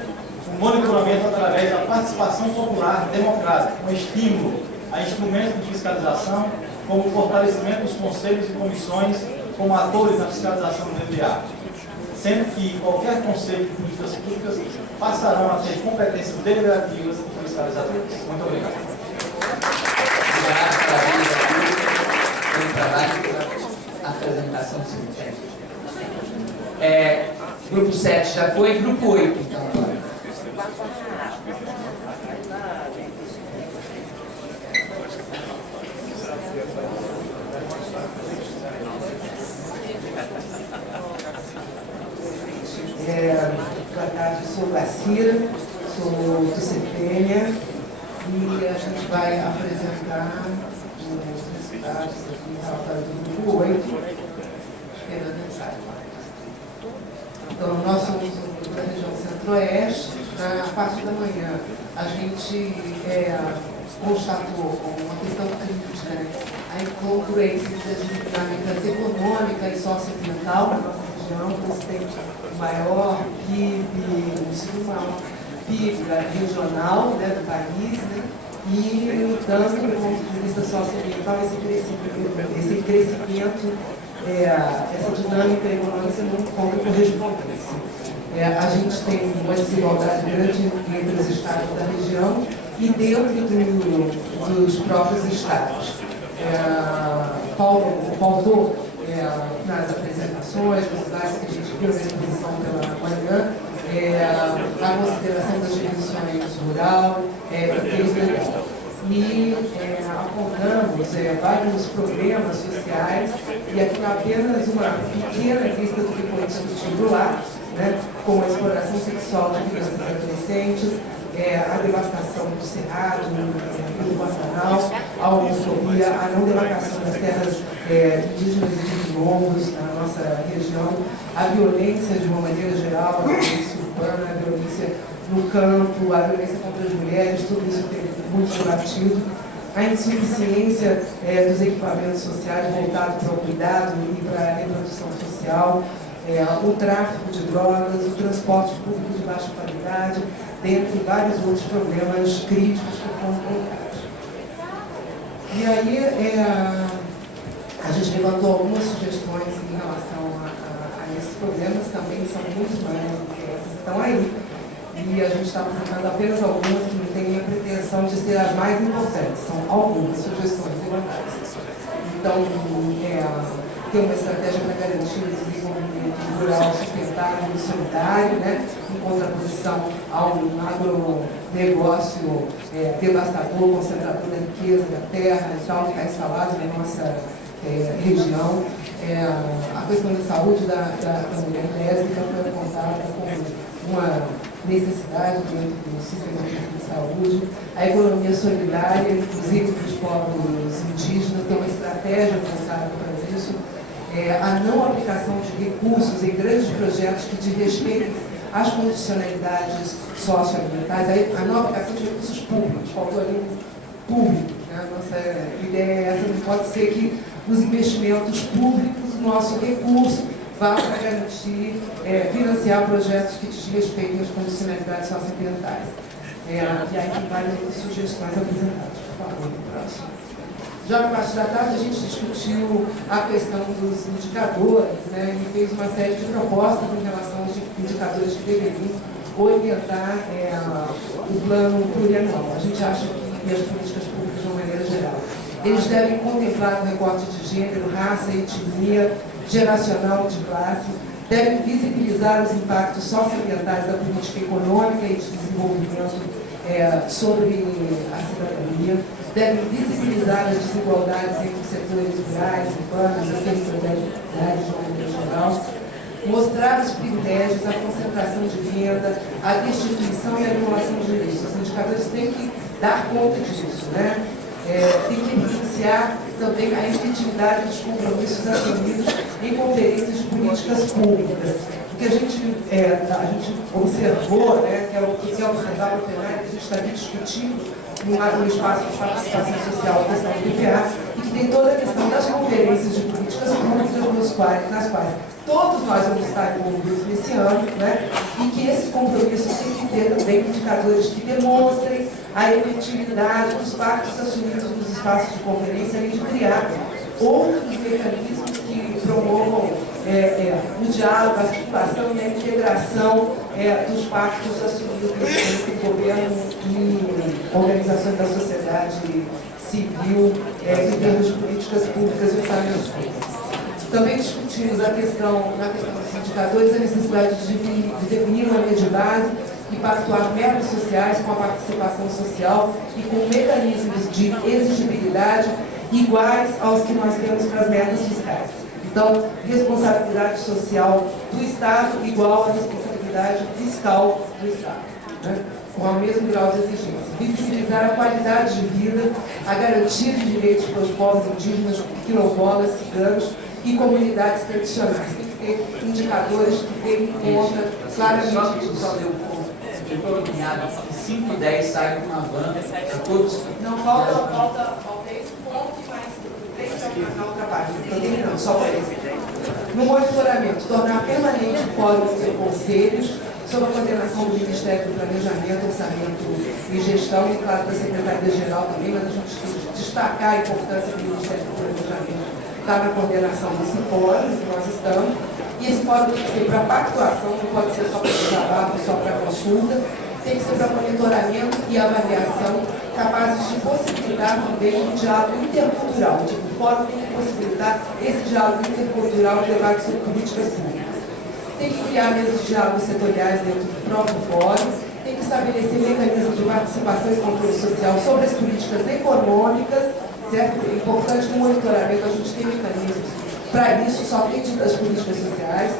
o monitoramento através da participação popular democrática, com estímulo a instrumentos de fiscalização, como o fortalecimento dos conselhos e comissões como atores na fiscalização do DPA, sendo que qualquer conselho de políticas públicas passarão a ter competências deliberativas e fiscalizadoras. Muito obrigado. obrigado, parabéns a todos pelo trabalho e pela apresentação do cemitério. Grupo 7 já foi, grupo 8 então agora. Boa tarde, eu sou Bacira, sou do CPENIA e a gente vai apresentar os resultados aqui relatório do grupo 8, esperando a mensagem. Então, nós somos um grupo da região centro-oeste. Na parte da manhã, a gente constatou como uma questão crítica, né, a incongruência das dinâmicas econômica e socioambiental na nossa região, que tem o maior PIB, o segundo maior PIB regional, né, do país, né, e, no entanto, do ponto de vista socioambiental, esse crescimento, essa dinâmica econômica não encontra correspondência. A gente tem uma desigualdade grande entre os estados da região e dentro dos próprios estados. Faltou nas apresentações, nos slides que a gente viu na exposição pela manhã, a consideração das dimensões rural e territorial. E apontamos vários problemas sociais, e aqui apenas uma pequena lista do que foi discutido lá, né, como a exploração sexual de crianças e adolescentes, a devastação do cerrado, do Pantanal, a homofobia, a não demarcação das terras indígenas e de quilombos na nossa região, a violência de uma maneira geral, a violência urbana, a violência no campo, a violência contra as mulheres, tudo isso tem muito debatido. A insuficiência dos equipamentos sociais voltados para o cuidado e para a reprodução social, o tráfico de drogas, o transporte público de baixa qualidade, dentre vários outros problemas críticos que foram colocados. E aí, a gente levantou algumas sugestões em relação a esses problemas, também são muito mais do que essas que estão aí. E a gente está apresentando apenas algumas que não têm a pretensão de ser as mais importantes, são algumas sugestões levantadas. Então, tem uma estratégia para garantir o desenvolvimento rural sustentável e solidário, né, em contraposição ao agronegócio devastador, concentrador da riqueza, da terra e tal, que está instalado na nossa região. A questão da saúde da mulher lésbica foi apontada como uma necessidade dentro do sistema de saúde. A economia solidária, inclusive dos povos indígenas, tem uma estratégia voltada para isso. A não aplicação de recursos em grandes projetos que desrespeitem as condicionalidades socioambientais, a não aplicação de recursos públicos, faltou ali um público. Né? A nossa ideia é essa, não pode ser que os investimentos públicos, o nosso recurso, vá para garantir, financiar projetos que desrespeitem as condicionalidades socioambientais. E aí tem várias outras sugestões apresentadas. Por favor, próximo. Já na parte da tarde, a gente discutiu a questão dos indicadores, né, e fez uma série de propostas em relação aos indicadores que deveriam orientar o plano plurianual. A gente acha que as políticas públicas, de uma maneira geral, eles devem contemplar o recorte de gênero, raça, etnia, geracional de classe, devem visibilizar os impactos socioambientais da política econômica e de desenvolvimento sobre a cidadania, devem visibilizar as desigualdades entre os setores rurais, urbanos e territorialidades de uma maneira geral, mostrar os privilégios, a concentração de renda, a destituição e a anulação de direitos. Os indicadores têm que dar conta disso, né? Tem que evidenciar também a efetividade dos compromissos assumidos em conferências de políticas públicas. O que a gente observou, né, que é o que é observar no plenário, que a gente está aqui discutindo no espaço de participação social, a questão do IPA, e que tem toda a questão das conferências de políticas públicas nas quais todos nós vamos estar envolvidos nesse ano, né, e que esses compromissos têm que ter também indicadores que demonstrem a efetividade dos pactos assumidos nos espaços de conferência, além de criar outros mecanismos que promovam o diálogo, a articulação e a integração dos pactos assumidos entre o governo e organizações da sociedade civil, em termos de políticas públicas e orçamento público. Também discutimos na questão dos indicadores, a necessidade de definir uma linha de base e pactuar metas sociais com a participação social e com mecanismos de exigibilidade iguais aos que nós temos para as metas fiscais. Então, responsabilidade social do Estado igual à responsabilidade fiscal do Estado, né? Com o mesmo grau de exigência. Visibilizar a qualidade de vida, a garantia de direitos para os povos indígenas, quilombolas, ciganos e comunidades tradicionais. Tem que ter indicadores que deem conta claramente disso. Ficou alinhado, 5 e 10 saem com uma van para todos. Não, falta esse ponto e mais 3 na outra página. Estou terminando, só para esse. No monitoramento, tornar permanente fóruns e conselhos sob a coordenação do Ministério do Planejamento, Orçamento e Gestão, e claro da Secretaria-Geral também, mas a gente tem que destacar a importância do Ministério do Planejamento estar na coordenação desse fórum que nós estamos. E esse fórum tem que ser para pactuação, não pode ser só para desabafo, só para consulta, tem que ser para monitoramento e avaliação, capazes de possibilitar também um diálogo intercultural. O fórum tem que possibilitar esse diálogo intercultural e debate sobre políticas públicas. Tem que criar mesas de diálogos setoriais dentro do próprio fórum, tem que estabelecer mecanismos de participação e controle social sobre as políticas econômicas, certo? É importante no monitoramento a gente ter mecanismos para isso, somente das políticas sociais.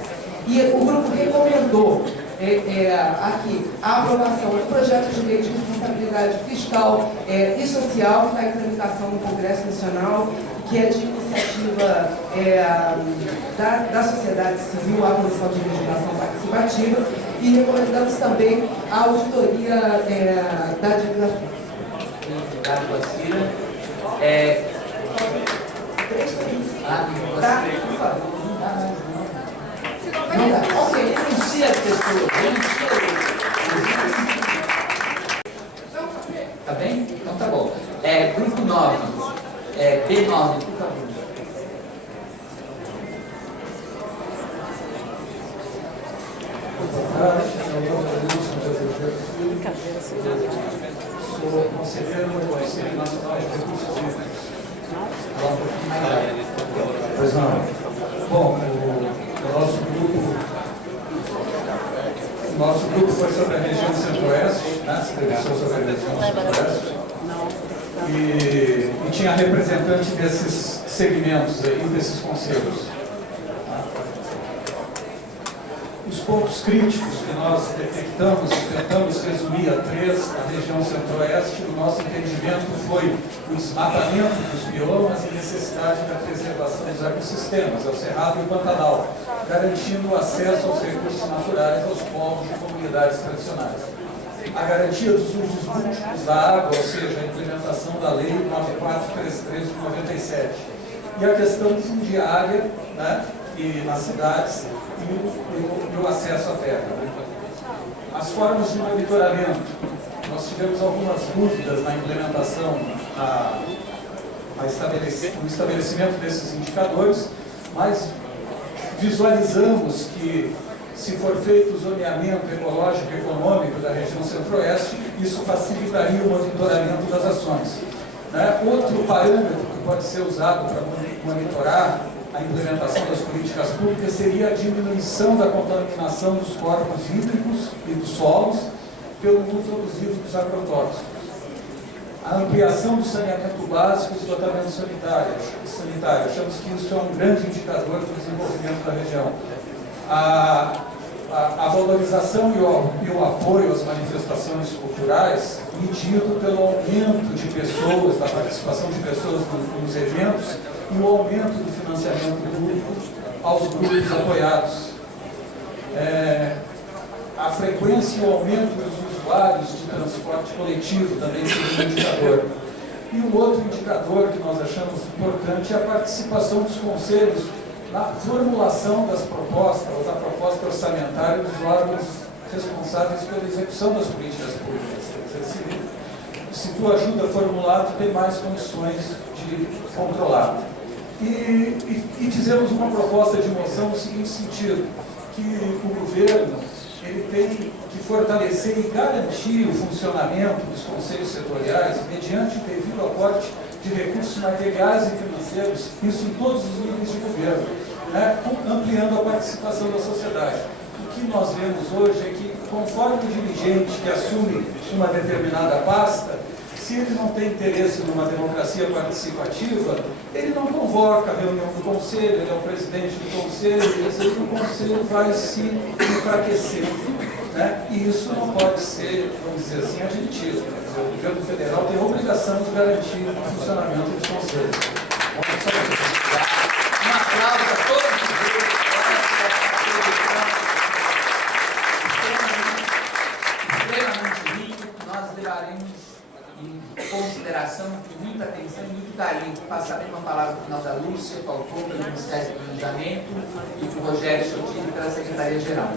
E o grupo recomendou aqui a aprovação do projeto de lei de responsabilidade fiscal e social, que está em tramitação no Congresso Nacional, que é de iniciativa da sociedade civil, a Comissão de Legislação Participativa, e recomendamos também a auditoria da dívida pública. Obrigado, Bacira. Tá? Por favor. Não dá. Ok, denuncia as pessoas. Tá bem? Então tá bom. Grupo 9. B9, por favor. Sou conselheiro do Conselho Nacional de Recursos Hídricos. Pois não. Bom, o nosso grupo foi sobre a região Centro-Oeste, né? Se debruçou sobre a região Centro-Oeste. E tinha representante desses segmentos aí, desses conselhos. Os pontos críticos que nós detectamos, tentamos resumir a 3 na região Centro-Oeste. O nosso entendimento foi o desmatamento dos biomas e necessidade da preservação dos ecossistemas, ao Cerrado e o Pantanal, garantindo o acesso aos recursos naturais aos povos e comunidades tradicionais. A garantia dos usos múltiplos da água, ou seja, a implementação da Lei 9433 de 97. E a questão fundiária, né, e nas cidades, e o acesso à terra. As formas de monitoramento. Nós tivemos algumas dúvidas na implementação, no estabelecimento desses indicadores, mas visualizamos que, se for feito o zoneamento ecológico e econômico da região Centro-Oeste, isso facilitaria o monitoramento das ações. Outro parâmetro que pode ser usado para monitorar a implementação das políticas públicas seria a diminuição da contaminação dos corpos hídricos e dos solos pelo uso abusivo dos agrotóxicos. A ampliação do saneamento básico e esgotamento sanitário. Achamos que isso é um grande indicador do desenvolvimento da região. A valorização e o apoio às manifestações culturais, medido pelo aumento de pessoas, da participação de pessoas nos eventos, e o aumento do financiamento público aos grupos apoiados. A frequência e o aumento dos usuários de transporte coletivo também seria um indicador. E um outro indicador que nós achamos importante é a participação dos conselhos na formulação das propostas, ou da proposta orçamentária dos órgãos responsáveis pela execução das políticas públicas. Se tu ajuda a formular, tu tem mais condições de controlar. E fizemos uma proposta de moção no seguinte sentido, que o governo ele tem que fortalecer e garantir o funcionamento dos conselhos setoriais mediante o devido aporte de recursos materiais e financeiros, isso em todos os níveis de governo, né, ampliando a participação da sociedade. O que nós vemos hoje é que, conforme o dirigente que assume uma determinada pasta, se ele não tem interesse numa democracia participativa, ele não convoca a reunião do conselho, ele é o presidente do conselho, e o conselho vai se enfraquecendo, né? E isso não pode ser, vamos dizer assim, admitido. O governo federal tem a obrigação de garantir o funcionamento dos conselhos. Um aplauso a todos os grupos. Extremamente rico, nós levaremos em consideração, com muita atenção e muito carinho. Passarei uma palavra final da Lúcia Falcão, pelo Ministério do Planejamento, e do Rogério Chotini, pela Secretaria-Geral.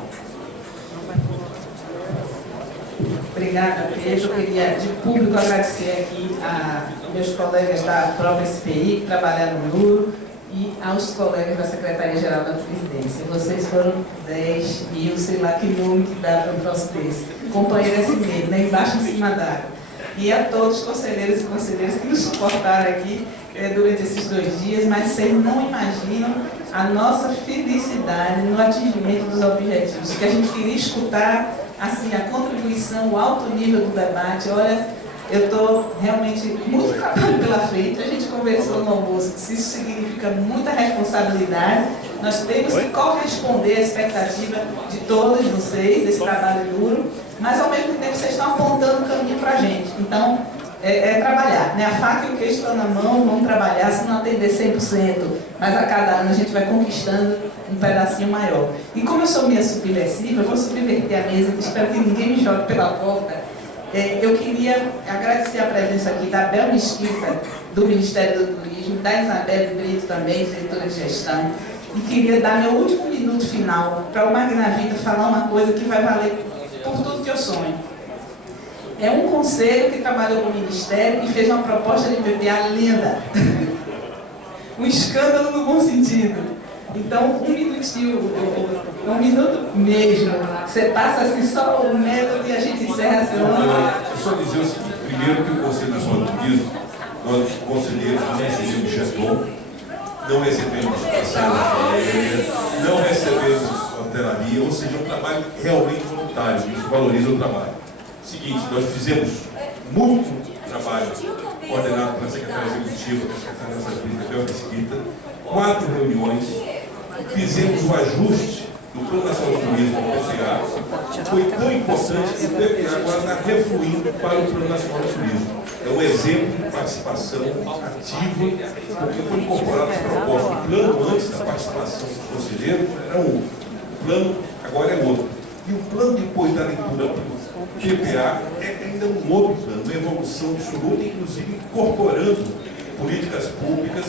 Obrigada, Pedro. Eu queria, de público, agradecer aqui a meus colegas da própria SPI que trabalharam no NURO e aos colegas da Secretaria-Geral da Presidência. Vocês foram 10 mil, sei lá que nome que dá para um troço desse. Companheiro assim mesmo, nem embaixo em cima d'água. E a todos os conselheiros e conselheiras que nos suportaram aqui durante esses 2 dias, mas vocês não imaginam a nossa felicidade no atingimento dos objetivos, que a gente queria escutar, assim, a contribuição, o alto nível do debate. Olha, eu estou realmente muito trabalho pela frente. A gente conversou no almoço que isso significa muita responsabilidade. Nós temos que corresponder à expectativa de todos vocês, desse trabalho duro, mas ao mesmo tempo vocês estão apontando o caminho para a gente. Então, é trabalhar, né? A faca e o queijo estão na mão, vamos trabalhar, se não atender 100%, mas a cada ano a gente vai conquistando um pedacinho maior. E como eu sou meio subversiva, eu vou subverter a mesa, espero que ninguém me jogue pela porta. Eu queria agradecer a presença aqui da Bel Mesquita, do Ministério do Turismo, da Isabel Brito também, diretora de gestão, e queria dar meu último minuto final para o Magnavita falar uma coisa que vai valer por tudo que eu sonho. É um conselho que trabalhou com o Ministério e fez uma proposta de PPA linda. Um escândalo no bom sentido. Então, um minutinho, um minuto mesmo. Você passa assim só o método e a gente encerra a semana. Só dizer o seguinte: primeiro, que o Conselho Nacional do Turismo, nós conselheiros não recebemos gestor, não recebemos não recebemos hotelaria, ou seja, é um trabalho realmente voluntário, a gente valoriza o trabalho. Seguinte, nós fizemos muito trabalho coordenado pela Secretaria Executiva, pela Secretaria da Saúde, Bel Mesquita, 4 reuniões, fizemos o ajuste do Plano Nacional do Turismo ao PPA. Foi tão importante que o PPA agora está refluindo para o Plano Nacional do Turismo. É um exemplo de participação ativa, porque foi incorporado as propostas. O plano antes da participação dos conselheiros era um, o plano agora é outro. E o plano depois da leitura do PPA é ainda um outro plano, uma evolução absoluta, inclusive incorporando políticas públicas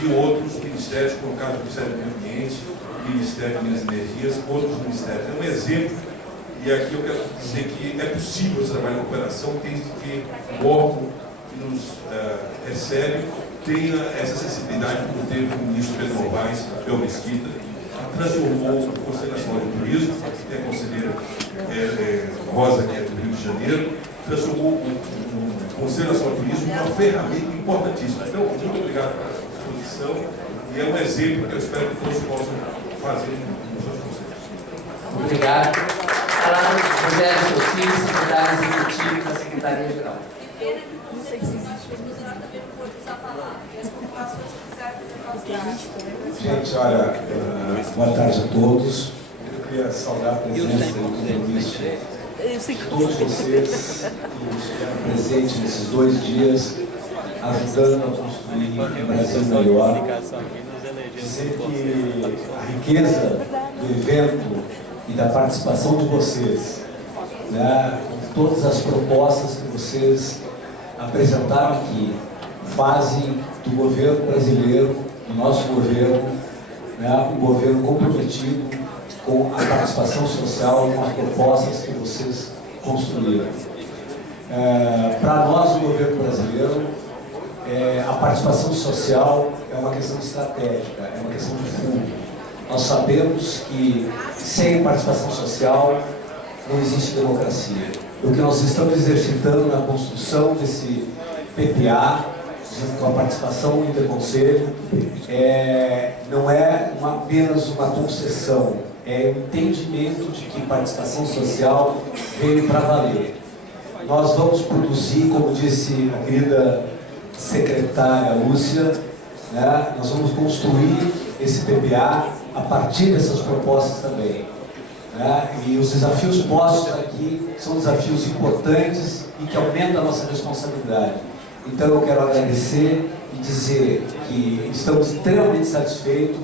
de outros ministérios, como o caso do Ministério do Meio Ambiente, Ministério de Minas e Energias, outros ministérios. É um exemplo, e aqui eu quero dizer que é possível esse trabalho em cooperação, desde que o órgão que nos recebe tenha essa sensibilidade, como teve o ministro Pedro Novaes, Bel Mesquita, que transformou o Conselho Nacional de Turismo, que é a conselheira Rosa, que é do Rio de Janeiro, transformou o Conselho Nacional de Turismo em uma ferramenta importantíssima. Então, muito obrigado pela exposição, e é um exemplo que eu espero que todos possam fazer nos seus conselhos. Obrigado. Palavra do Rogério Chotini, secretário executivo da Secretaria-Geral. Gente, olha, boa tarde a todos. Eu queria saudar a presença e o compromisso de todos vocês que estiveram presentes nesses 2 dias, ajudando a construir um Brasil melhor. Dizer que a riqueza do evento e da participação de vocês, né, com todas as propostas que vocês apresentaram aqui, fazem do governo brasileiro, do nosso governo, né, um governo comprometido com a participação social e com as propostas que vocês construíram. Para nós, o governo brasileiro, a participação social é uma questão estratégica, é uma questão de fundo. Nós sabemos que sem participação social não existe democracia. O que nós estamos exercitando na construção desse PPA, dizendo que a participação interconselho não é apenas uma concessão, é o entendimento de que participação social veio para valer. Nós vamos produzir, como disse a querida secretária Lúcia, né, nós vamos construir esse PPA a partir dessas propostas também. Né, e os desafios postos aqui são desafios importantes e que aumentam a nossa responsabilidade. Então eu quero agradecer e dizer que estamos extremamente satisfeitos,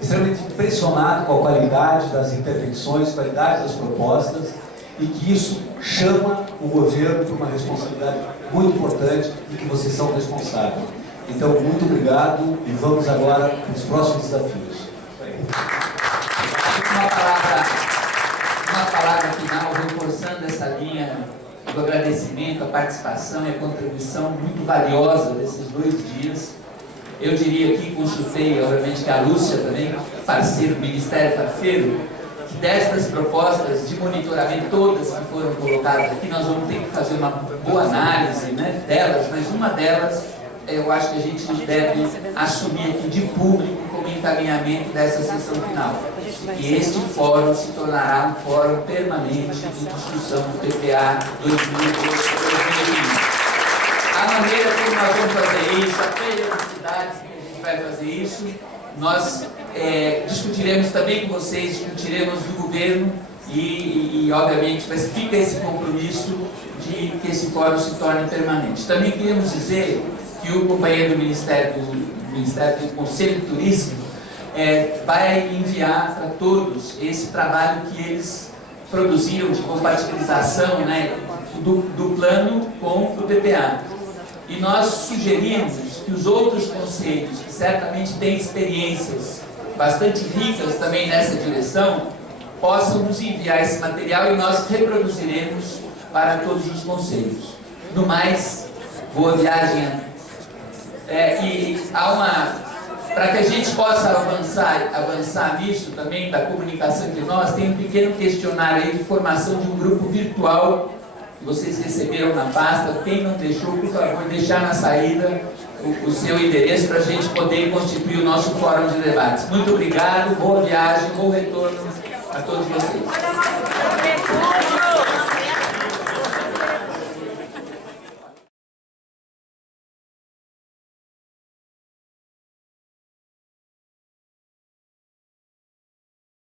extremamente impressionados com a qualidade das intervenções, qualidade das propostas, e que isso chama o governo para uma responsabilidade muito importante e que vocês são responsáveis. Então, muito obrigado e vamos agora para os próximos desafios. Uma palavra final, reforçando essa linha do agradecimento, a participação e a contribuição muito valiosa desses 2 dias. Eu diria aqui, consultei, obviamente, que a Lúcia também, parceiro do Ministério Parceiro, que destas propostas de monitoramento, todas que foram colocadas aqui, nós vamos ter que fazer uma boa análise, né, delas, mas uma delas, eu acho que a gente deve assumir aqui de público como encaminhamento dessa sessão final. E este fórum se tornará um fórum permanente de discussão do PPA 2020. A maneira como nós vamos fazer isso, a periodicidade que a gente vai fazer isso, nós discutiremos também com vocês, discutiremos do governo e obviamente, mas fica esse compromisso de que esse fórum se torne permanente. Também queremos dizer que o companheiro do Ministério do Conselho Turístico vai enviar para todos esse trabalho que eles produziram de compatibilização, né, do plano com o PPA. E nós sugerimos que os outros conselhos, que certamente têm experiências bastante ricas também nessa direção, possam nos enviar esse material e nós reproduziremos para todos os conselhos. No mais, boa viagem. E para que a gente possa avançar nisso também, da comunicação entre nós, tem um pequeno questionário aí de formação de um grupo virtual que vocês receberam na pasta. Quem não deixou, por favor, deixar na saída o seu endereço para a gente poder constituir o nosso fórum de debates. Muito obrigado, boa viagem, bom retorno a todos vocês.